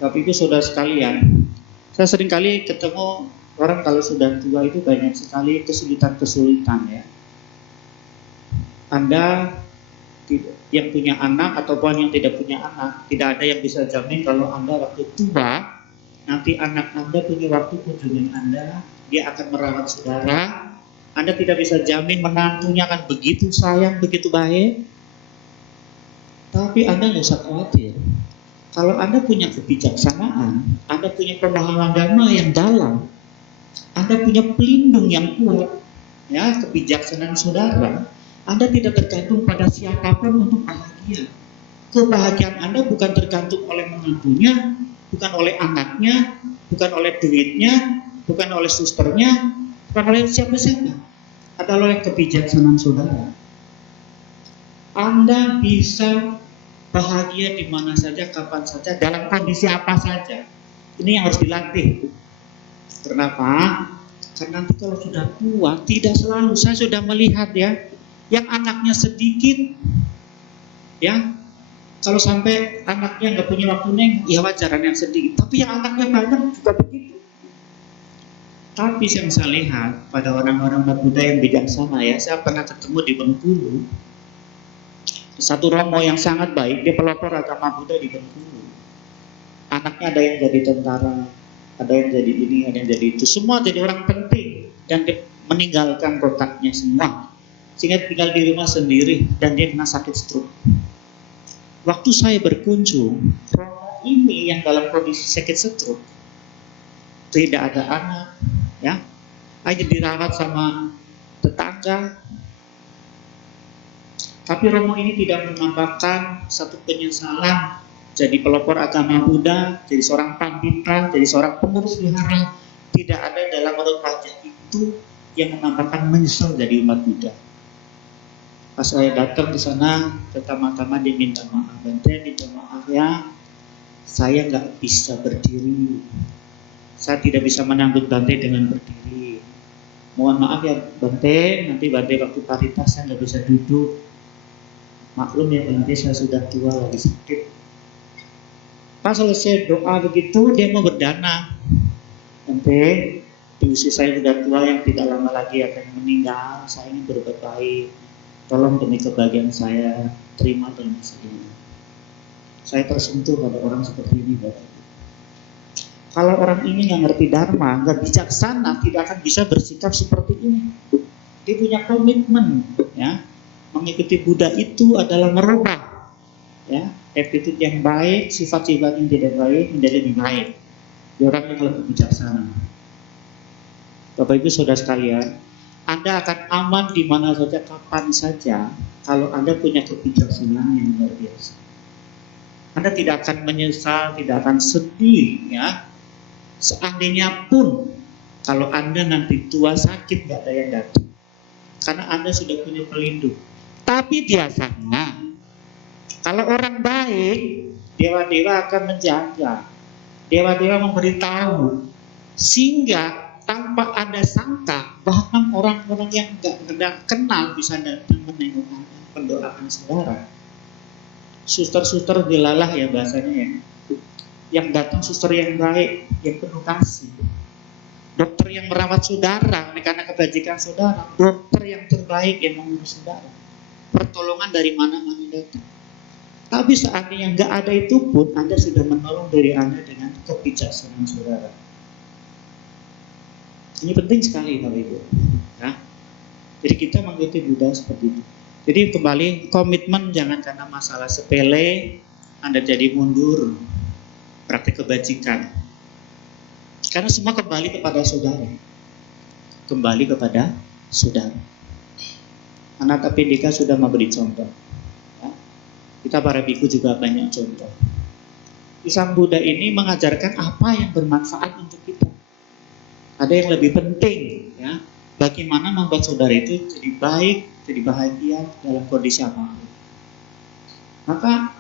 Tapi itu saudara sekalian, saya sering kali ketemu orang kalau sudah tua itu banyak sekali kesulitan-kesulitan ya. Anda yang punya anak ataupun yang tidak punya anak, tidak ada yang bisa jamin kalau Anda waktu tua, nanti anak Anda punya waktu kunjungan Anda, dia akan merawat saudara. Anda tidak bisa jamin menantunya akan begitu sayang, begitu baik. Tapi Anda nggak usah khawatir. Kalau Anda punya kebijaksanaan, Anda punya pemahaman dhamma yang dalam, Anda punya pelindung yang kuat, ya, kebijaksanaan saudara, Anda tidak tergantung pada siapapun untuk bahagia. Kebahagiaan Anda bukan tergantung oleh menantunya, bukan oleh anaknya, bukan oleh duitnya, bukan oleh susternya, bukan oleh siapa-siapa. Adalah oleh kebijaksanaan saudara. Anda bisa bahagia di mana saja, kapan saja, dalam kondisi apa saja. Ini yang harus dilatih. Kenapa? Karena nanti kalau sudah tua, tidak selalu. Saya sudah melihat ya, yang anaknya sedikit, ya, kalau sampai anaknya nggak punya waktu neng, ya wajaran yang sedikit. Tapi yang anaknya banyak juga begitu. Tapi yang saya lihat pada orang-orang Buddha yang bijaksana ya, saya pernah ketemu di Bengkulu. Satu romo yang sangat baik, dia pelopor agama Buddha di Bengkulu. Anaknya ada yang jadi tentara, ada yang jadi ini, ada yang jadi itu. Semua jadi orang penting dan dia meninggalkan kotaknya semua. Sehingga tinggal di rumah sendiri dan dia kena sakit stroke. Waktu saya berkunjung, romo ini yang dalam kondisi sakit stroke, tidak ada anak, ya, hanya dirawat sama tetangga. Tapi romo ini tidak menampakkan satu penyesalan jadi pelopor agama Buddha, jadi seorang pandita, jadi seorang pengurus wihara. Tidak ada dalam menurut wajah itu yang menampakkan menyesal jadi umat Buddha. Pas saya datang di sana, pertama-tama dia minta maaf, dan saya minta maaf ya, saya nggak bisa berdiri, saya tidak bisa menyambut Bante dengan berdiri. Mohon maaf ya Bante, nanti Bante waktu paritas saya nggak bisa duduk. Maklum ya Bante, saya sudah tua lagi sakit. Pas selesai doa begitu, dia mau berdana. Bante, di usia saya sudah tua yang tidak lama lagi akan meninggal, saya ingin berbuat baik. Tolong demi kebahagiaan saya, terima dan sebagainya. Saya tersentuh pada orang seperti ini, Bapak. Kalau orang ini nggak ngerti Dharma, nggak bijaksana, tidak akan bisa bersikap seperti ini. Dia punya komitmen, ya, mengikuti Buddha itu adalah merubah, ya, attitude yang baik, sifat-sifat yang tidak baik menjadi lebih baik. Dia orang yang lebih bijaksana. Bapak Ibu Saudara sekalian, Anda akan aman di mana saja, kapan saja, kalau Anda punya kebijaksanaan yang luar biasa. Anda tidak akan menyesal, tidak akan sedih, ya. Seandainya pun kalau Anda nanti tua sakit gak ada yang datang, karena Anda sudah punya pelindung. Tapi biasanya kalau orang baik, dewa-dewa akan menjaga, dewa-dewa memberitahu, sehingga tanpa Anda sangka bahkan orang-orang yang gak kenal bisa datang menengok Anda, mendoakan saudara. Suster-suster dilalah ya bahasanya ya. Yang datang suster yang baik, yang penuh kasih. Dokter yang merawat saudara karena kebajikan saudara. Dokter yang terbaik yang mengurus saudara. Pertolongan dari mana-mana datang. Tapi seandainya nggak ada itu pun, Anda sudah menolong diri Anda dengan kebijaksanaan saudara. Ini penting sekali Bapak Ibu. Nah, jadi kita mengikuti Buddha seperti itu. Jadi kembali, komitmen jangan karena masalah sepele Anda jadi mundur praktik kebajikan. Karena semua kembali kepada saudara. Kembali kepada saudara. Anathapindika sudah memberi contoh. Ya. Kita para biku juga banyak contoh. Sang Buddha ini mengajarkan apa yang bermanfaat untuk kita. Ada yang lebih penting, ya. Bagaimana membuat saudara itu jadi baik, jadi bahagia dalam kondisi apapun. Maka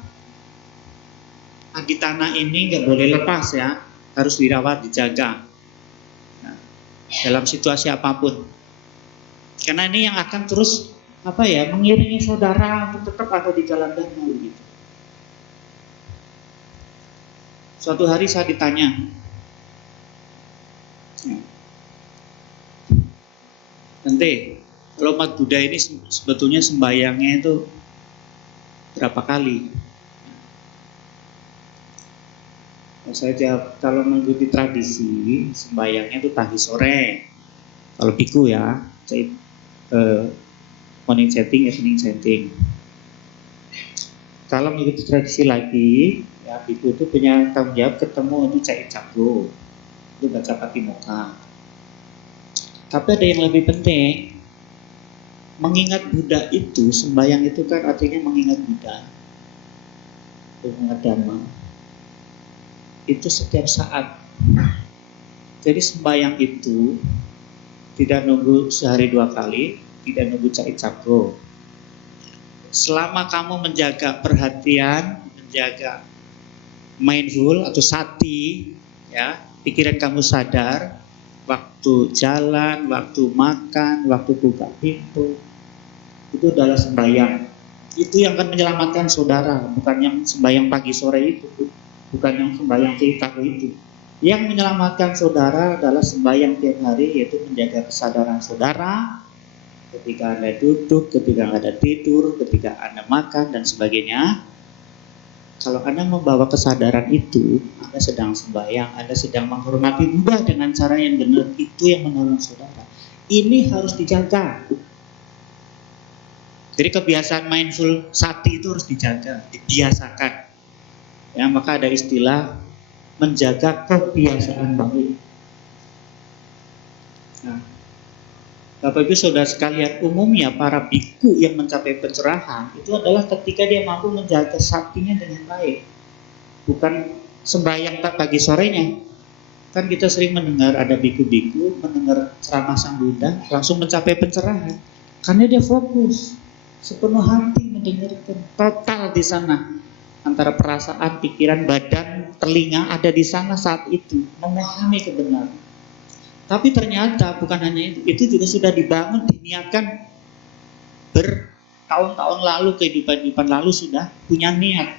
Aditana ini nggak boleh lepas ya, harus dirawat, dijaga nah, dalam situasi apapun. Karena ini yang akan terus mengiringi saudara untuk tetap ada di jalan Dharma begitu. Suatu hari saya ditanya, nanti kalau umat Buddha ini sebetulnya sembayangnya itu berapa kali? Saya jawab, kalau mengikuti tradisi sembayangnya itu pagi sore. Kalau biku ya, morning setting, evening setting. Kalau mengikuti tradisi lagi, ya biku itu punya tanggung jawab ketemu itu cai cago, itu baca patimokkha. Tapi ada yang lebih penting, mengingat Buddha itu, sembayang itu kan artinya mengingat Buddha, mengingat Dhamma. Itu setiap saat. Jadi sembahyang itu tidak nunggu sehari 2 kali, tidak nunggu cai cago. Selama kamu menjaga perhatian, menjaga mindful atau sati, ya, pikiran kamu sadar, waktu jalan, waktu makan, waktu buka pintu, itu adalah sembahyang. Itu yang akan menyelamatkan saudara, bukan yang sembahyang pagi sore itu. Bukan yang sembahyang cerita itu. Yang menyelamatkan saudara adalah sembahyang tiap hari, yaitu menjaga kesadaran saudara ketika Anda duduk, ketika Anda tidur, ketika Anda makan dan sebagainya. Kalau Anda membawa kesadaran itu, Anda sedang sembahyang, Anda sedang menghormati Buddha dengan cara yang benar, itu yang menolong saudara. Ini harus dijaga. Jadi kebiasaan mindful sati itu harus dijaga, dibiasakan. Ya, maka ada istilah menjaga kebiasaan baik. Nah, Bapak Ibu Saudara sekalian, umumnya para biku yang mencapai pencerahan itu adalah ketika dia mampu menjaga saktinya dengan baik. Bukan sembahyang tak pagi sorenya. Kan kita sering mendengar ada biku-biku mendengar ceramah Sang Buddha langsung mencapai pencerahan. Karena dia fokus sepenuh hati mendengarkan, total di sana. antara perasaan, pikiran, badan, telinga ada di sana saat itu, memahami kebenaran. Tapi ternyata bukan hanya itu juga sudah dibangun, diniatkan bertahun-tahun lalu, kehidupan lalu sudah punya niat.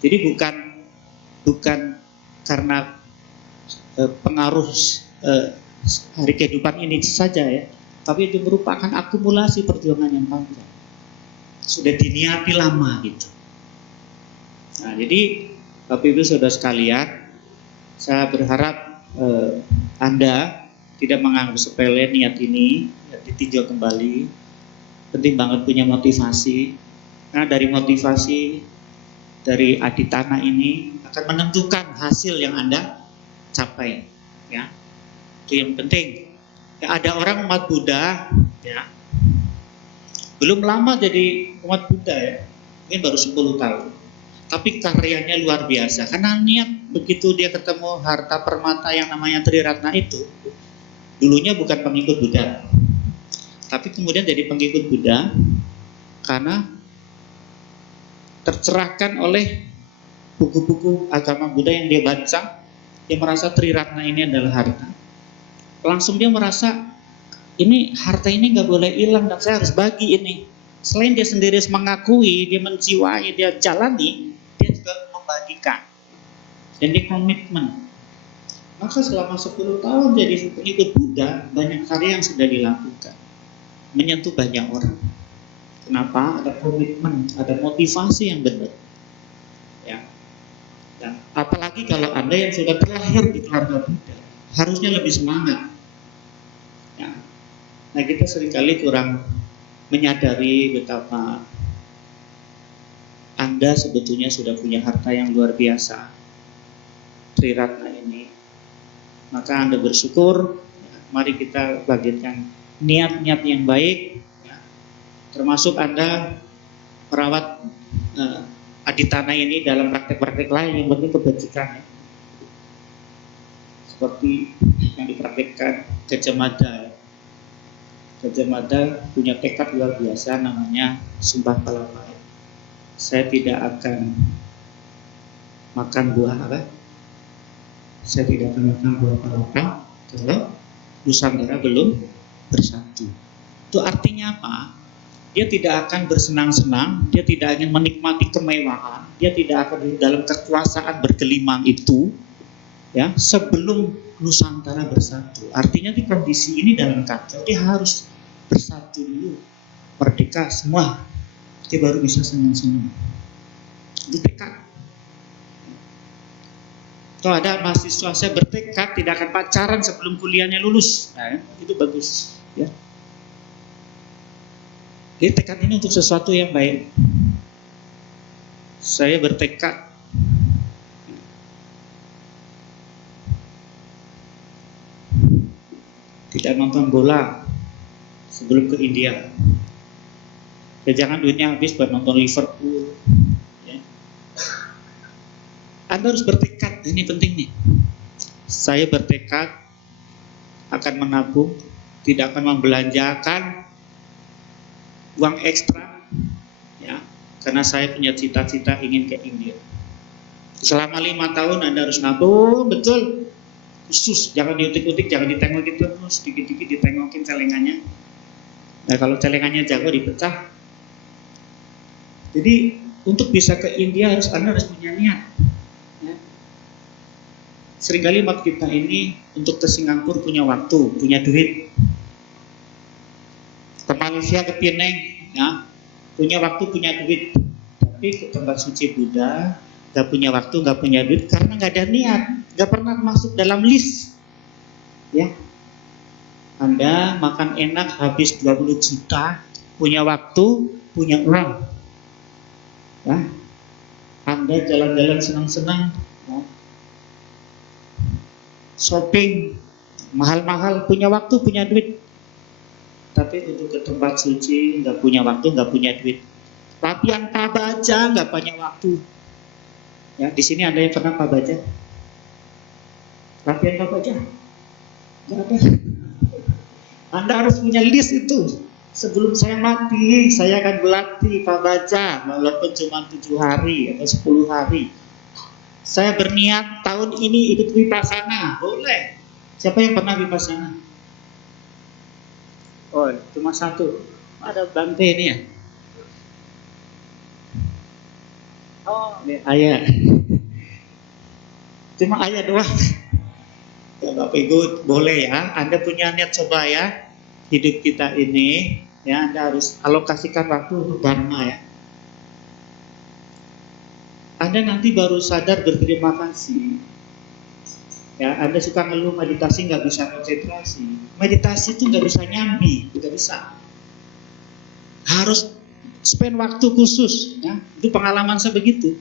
Jadi bukan karena pengaruh hari kehidupan ini saja ya, tapi itu merupakan akumulasi perjuangan yang panjang. Sudah diniati lama gitu. Nah, jadi Bapak Ibu Saudara sekalian, saya berharap Anda tidak menganggap sepele niat ini, ditinjau kembali. Penting banget punya motivasi, karena dari motivasi dari aditana ini akan menentukan hasil yang Anda capai. Ya, itu yang penting. Ya, ada orang umat Buddha, ya, belum lama jadi umat Buddha ya, mungkin baru 10 tahun. Tapi karyanya luar biasa, karena niat begitu dia ketemu harta permata yang namanya Triratna itu, dulunya bukan pengikut Buddha, tapi kemudian jadi pengikut Buddha karena tercerahkan oleh buku-buku agama Buddha yang dia baca. Dia merasa Triratna ini adalah harta. Langsung dia merasa ini harta ini nggak boleh hilang dan saya harus bagi ini. Selain dia sendiri mengakui, dia menjiwai, dia jalani, dia juga membagikan. Dan dia komitmen. Maka selama 10 tahun jadi pengikut Buddha, banyak karya yang sudah dilakukan. Menyentuh banyak orang. Kenapa? Ada komitmen, ada motivasi yang benar. Ya. Dan apalagi kalau Anda yang sudah terlahir di keluarga Buddha, harusnya lebih semangat. Ya. Nah, kita seringkali kurang menyadari betapa Anda sebetulnya sudah punya harta yang luar biasa, Triratna ini. Maka Anda bersyukur. Ya, mari kita bagikan niat-niat yang baik, ya, termasuk Anda merawat aditana ini dalam praktek-praktek lain yang penting kebajikan, ya. Seperti yang dipraktekkan Gajah Mada, ya. Gajah Mada punya tekad luar biasa, namanya Sumpah Palapa. Saya tidak akan makan buah apa? Saya tidak akan makan buah palapa kalau Nusantara belum bersatu. Itu artinya apa? Dia tidak akan bersenang-senang, dia tidak ingin menikmati kemewahan, dia tidak akan di dalam kekuasaan bergelimang itu, ya, sebelum Nusantara bersatu. Artinya di kondisi ini dalam kacau, dia harus bersatu dulu, merdeka semua, dia baru bisa senang-senang. Itu tekad. Kalau ada mahasiswa saya bertekad tidak akan pacaran sebelum kuliahnya lulus, nah, itu bagus, ya. Jadi tekad ini untuk sesuatu yang baik. Saya bertekad tidak nonton bola sebelum ke India. Ya, jangan duitnya habis buat nonton Liverpool. Ya. Anda harus bertekad, ini penting nih. Saya bertekad akan menabung, tidak akan membelanjakan uang ekstra, ya, karena saya punya cita-cita ingin ke India. Selama 5 tahun Anda harus nabung betul, khusus, jangan diutik-utik, jangan ditengokin terus, dikit-dikit ditengokin celengannya. Nah, kalau celengannya jago dipecah. Jadi untuk bisa ke India Anda harus punya niat. Ya. Seringkali umat kita ini untuk ke Singapura punya waktu, punya duit. Ke Malaysia, ke Penang, ya, punya waktu, punya duit. Tapi ke tempat suci Buddha gak punya waktu, gak punya duit karena gak ada niat, gak pernah masuk dalam list. Ya, Anda makan enak habis 20 juta, punya waktu, punya uang. Ya, Anda jalan-jalan senang-senang, ya, shopping mahal-mahal, punya waktu, punya duit. Tapi untuk ke tempat suci nggak punya waktu, nggak punya duit. Latihan pabaja nggak punya waktu. Ya, di sini ada yang pernah pabaja? Latihan pabaja? Nggak ada. Anda harus punya list itu. Sebelum saya mati, saya akan berlatih Pak Baca, walaupun cuma 7 hari atau 10 hari. Saya berniat tahun ini ikut Vipassana, boleh. Siapa yang pernah Vipassana? Oh, cuma satu. Ada Bante ini ya? Oh, ini ayah. Cuma ayah doang. Ya, Bapak Ibu boleh ya, Anda punya niat coba ya, hidup kita ini, ya Anda harus alokasikan waktu untuk dharma ya. Anda nanti baru sadar berterima kasih. Ya, Anda suka ngeluh meditasi nggak bisa konsentrasi. Meditasi itu nggak bisa nyambi, nggak bisa. Harus spend waktu khusus, ya. Itu pengalaman saya begitu.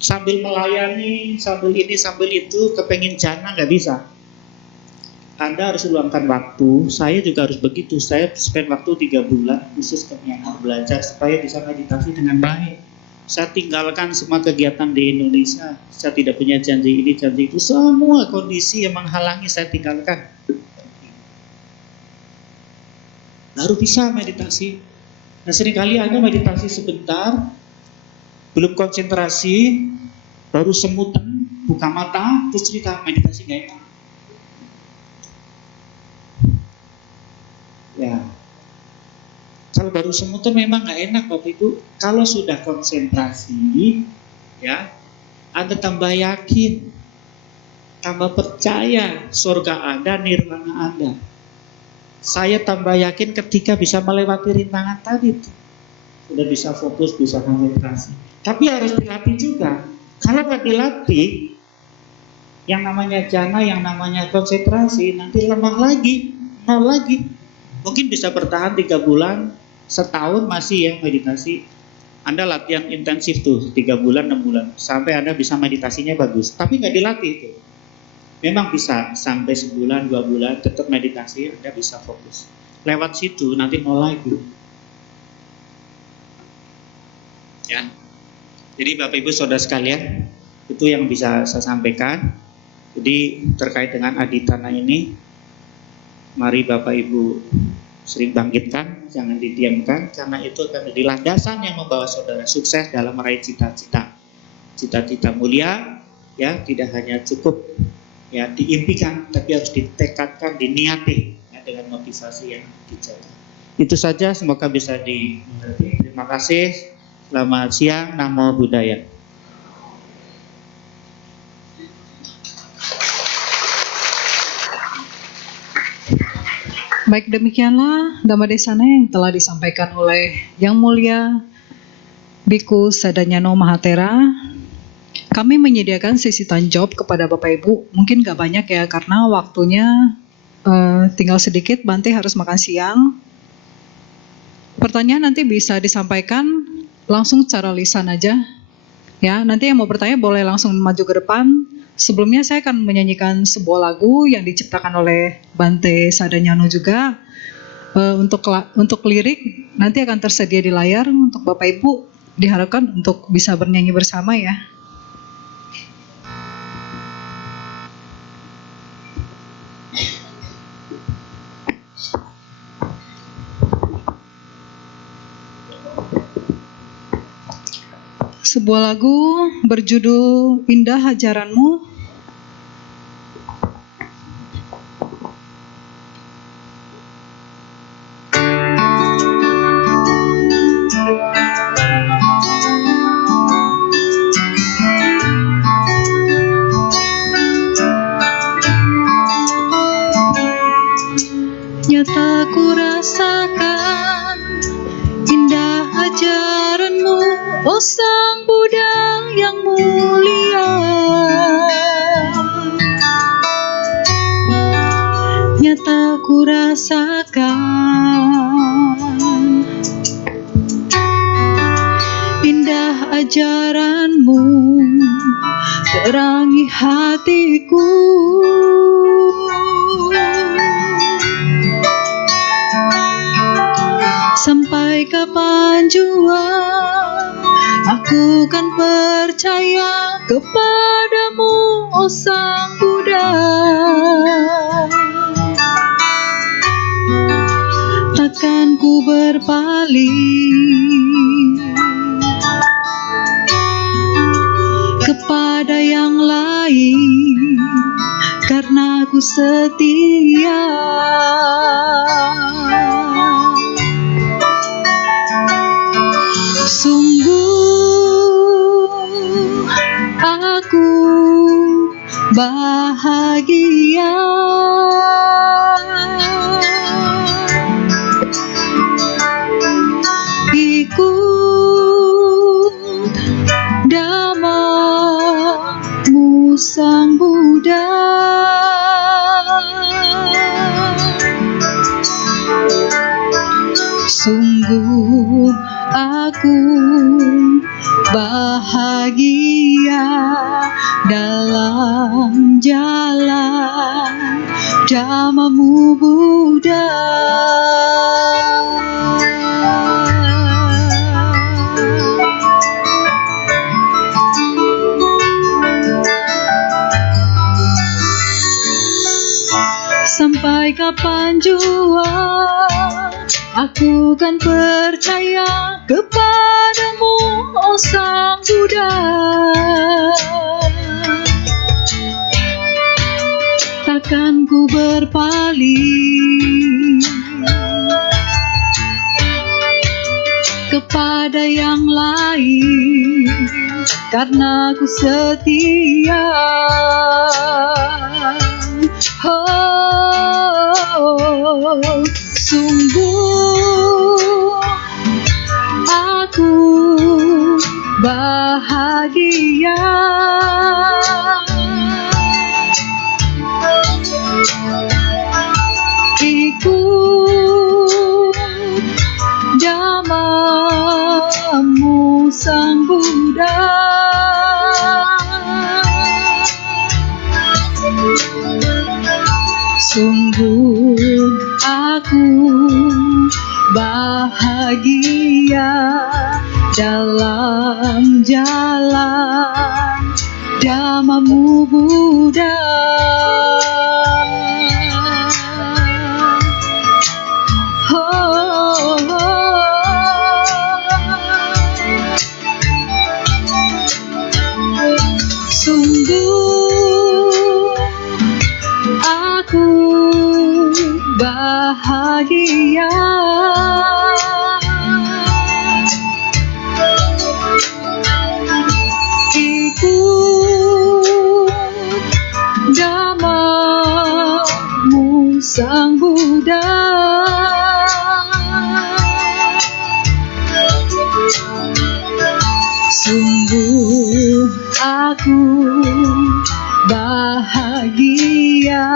Sambil melayani, sambil ini, sambil itu, kepengen jana nggak bisa. Anda harus luangkan waktu. Saya juga harus begitu. Saya spend waktu 3 bulan khusus ke Myanmar belajar supaya bisa meditasi dengan baik. Saya tinggalkan semua kegiatan di Indonesia. Saya tidak punya janji ini, janji itu. Semua kondisi yang menghalangi saya tinggalkan. Baru bisa meditasi. Nah, seringkali Anda meditasi sebentar, belum konsentrasi, baru semutan, buka mata, terus cerita meditasi gak enak. Ya, kalau baru semutan memang nggak enak Bapak Ibu. Kalau sudah konsentrasi, ya, Anda tambah yakin, tambah percaya surga Anda, nirwana Anda. Saya tambah yakin ketika bisa melewati rintangan tadi, sudah bisa fokus, bisa konsentrasi. Tapi harus dilatih juga. Kalau nggak dilatih, yang namanya jana, yang namanya konsentrasi, nanti lemah lagi, nol lagi. Mungkin bisa bertahan 3 bulan, setahun masih ya meditasi. Anda latihan intensif tuh 3 bulan, 6 bulan, sampai Anda bisa meditasinya bagus. Tapi nggak dilatih itu. Memang bisa sampai sebulan, 2 bulan tetap meditasi, Anda bisa fokus. Lewat situ nanti nol lagi. Ya. Jadi Bapak Ibu Saudara sekalian, itu yang bisa saya sampaikan. Jadi terkait dengan aditana ini, mari Bapak Ibu sering bangkitkan, jangan didiamkan, karena itu akan menjadi landasan yang membawa saudara sukses dalam meraih cita-cita. Cita-cita mulia, ya tidak hanya cukup ya diimpikan, tapi harus ditekadkan, diniati ya, dengan motivasi yang dijaga. Itu saja, semoga bisa dimengerti. Terima kasih. Selamat siang. Namo Buddhaya. Baik, demikianlah Dhamma Desana yang telah disampaikan oleh Yang Mulia Biku Sadanyano Mahatera. Kami menyediakan sesi tanya jawab kepada Bapak Ibu. Mungkin gak banyak ya, karena waktunya tinggal sedikit. Bante harus makan siang. Pertanyaan nanti bisa disampaikan langsung secara lisan aja. Ya, nanti yang mau bertanya boleh langsung maju ke depan. Sebelumnya saya akan menyanyikan sebuah lagu yang diciptakan oleh Bante Sadanyano juga. Untuk lirik nanti akan tersedia di layar untuk Bapak Ibu, diharapkan untuk bisa bernyanyi bersama ya. Sebuah lagu berjudul Indah Ajaranmu. Nyata ku rasakan indah ajaranmu, oh Sang Buddha yang mulia. Nyata ku rasakan indah ajaranmu, terangi hatiku. Sampai kapan jua aku kan percaya kepadamu, oh Sang Buddha. Takkan ku kepada yang lain karena ku setia. Sungguh aku bahagia ikut dhamma-Mu Sang Buddha. Sungguh aku bahagia dalam jalan Dhamma-Mu Buddha. Sampai kapan jua aku kan percaya kepadamu, oh Sang Buddha. Takkan ku berpaling kepada yang lain karena ku setia. Oh, sungguh aku bahagia ikut dhamma-Mu Sang Buddha. Sungguh aku bahagia dalam jalan Dhamma-Mu Buddha. Oh, sungguh aku bahagia ikut dhamma-Mu Sang Buddha. Sungguh aku bahagia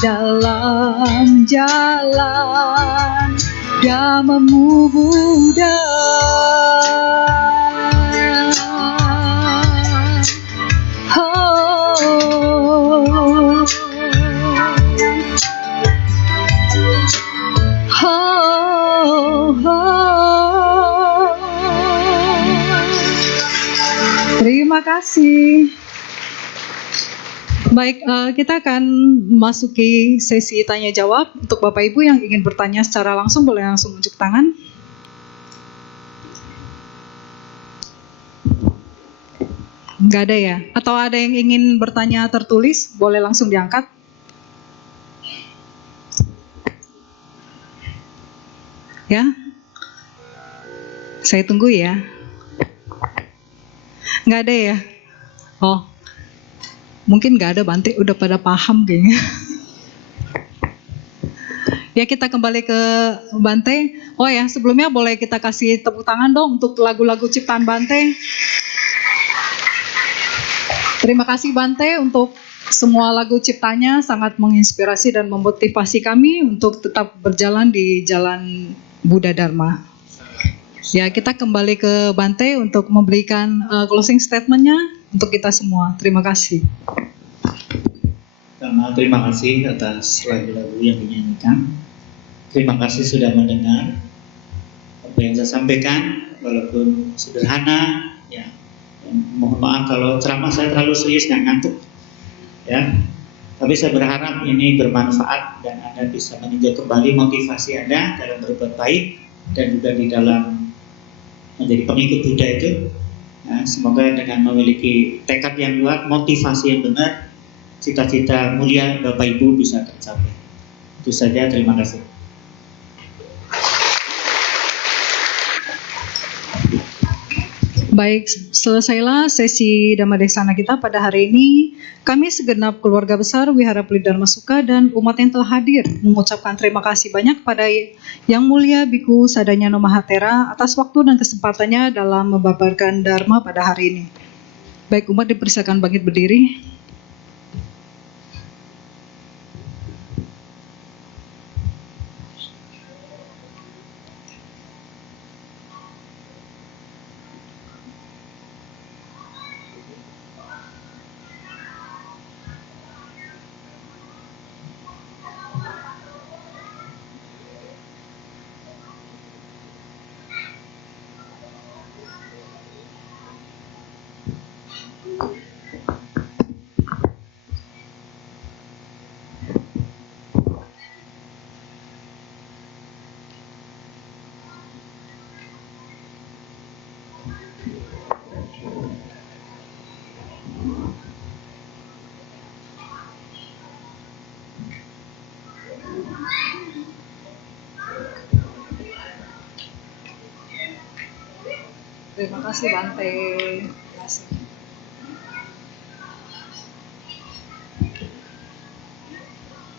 dalam jalan Dhamma-Mu Buddha. Oh, terima kasih. Baik, kita akan memasuki sesi tanya jawab. Untuk Bapak Ibu yang ingin bertanya secara langsung boleh langsung unjuk tangan. Enggak ada ya? Atau ada yang ingin bertanya tertulis, boleh langsung diangkat. Ya, saya tunggu ya. Enggak ada ya? Oh, mungkin nggak ada, Bante udah pada paham kayaknya. Ya, kita kembali ke Bante. Oh ya, sebelumnya boleh kita kasih tepuk tangan dong untuk lagu-lagu ciptaan Bante. Terima kasih Bante untuk semua lagu ciptanya, sangat menginspirasi dan memotivasi kami untuk tetap berjalan di jalan Buddha Dharma. Ya, kita kembali ke Bante untuk memberikan closing statement-nya untuk kita semua. Terima kasih. Terima kasih atas lagu-lagu yang dinyanyikan. Terima kasih sudah mendengar apa yang saya sampaikan, walaupun sederhana. Ya, mohon maaf kalau ceramah saya terlalu serius dan ngantuk. Ya, tapi saya berharap ini bermanfaat dan Anda bisa meninjau kembali motivasi Anda dalam berbuat baik dan juga di dalam menjadi pengikut Buddha itu. Nah, semoga dengan memiliki tekad yang kuat, motivasi yang benar, cita-cita mulia Bapak Ibu bisa tercapai. Itu saja, terima kasih. Baik, selesailah sesi Dhammadesana kita pada hari ini. Kami segenap keluarga besar Wihara Pelita Dharma Sukha dan umat yang telah hadir mengucapkan terima kasih banyak pada Yang Mulia Biku Sadanyana Mahatera atas waktu dan kesempatannya dalam membabarkan Dharma pada hari ini. Baik, umat dipersilakan bangkit berdiri. Terima kasih Bante. Terima kasih.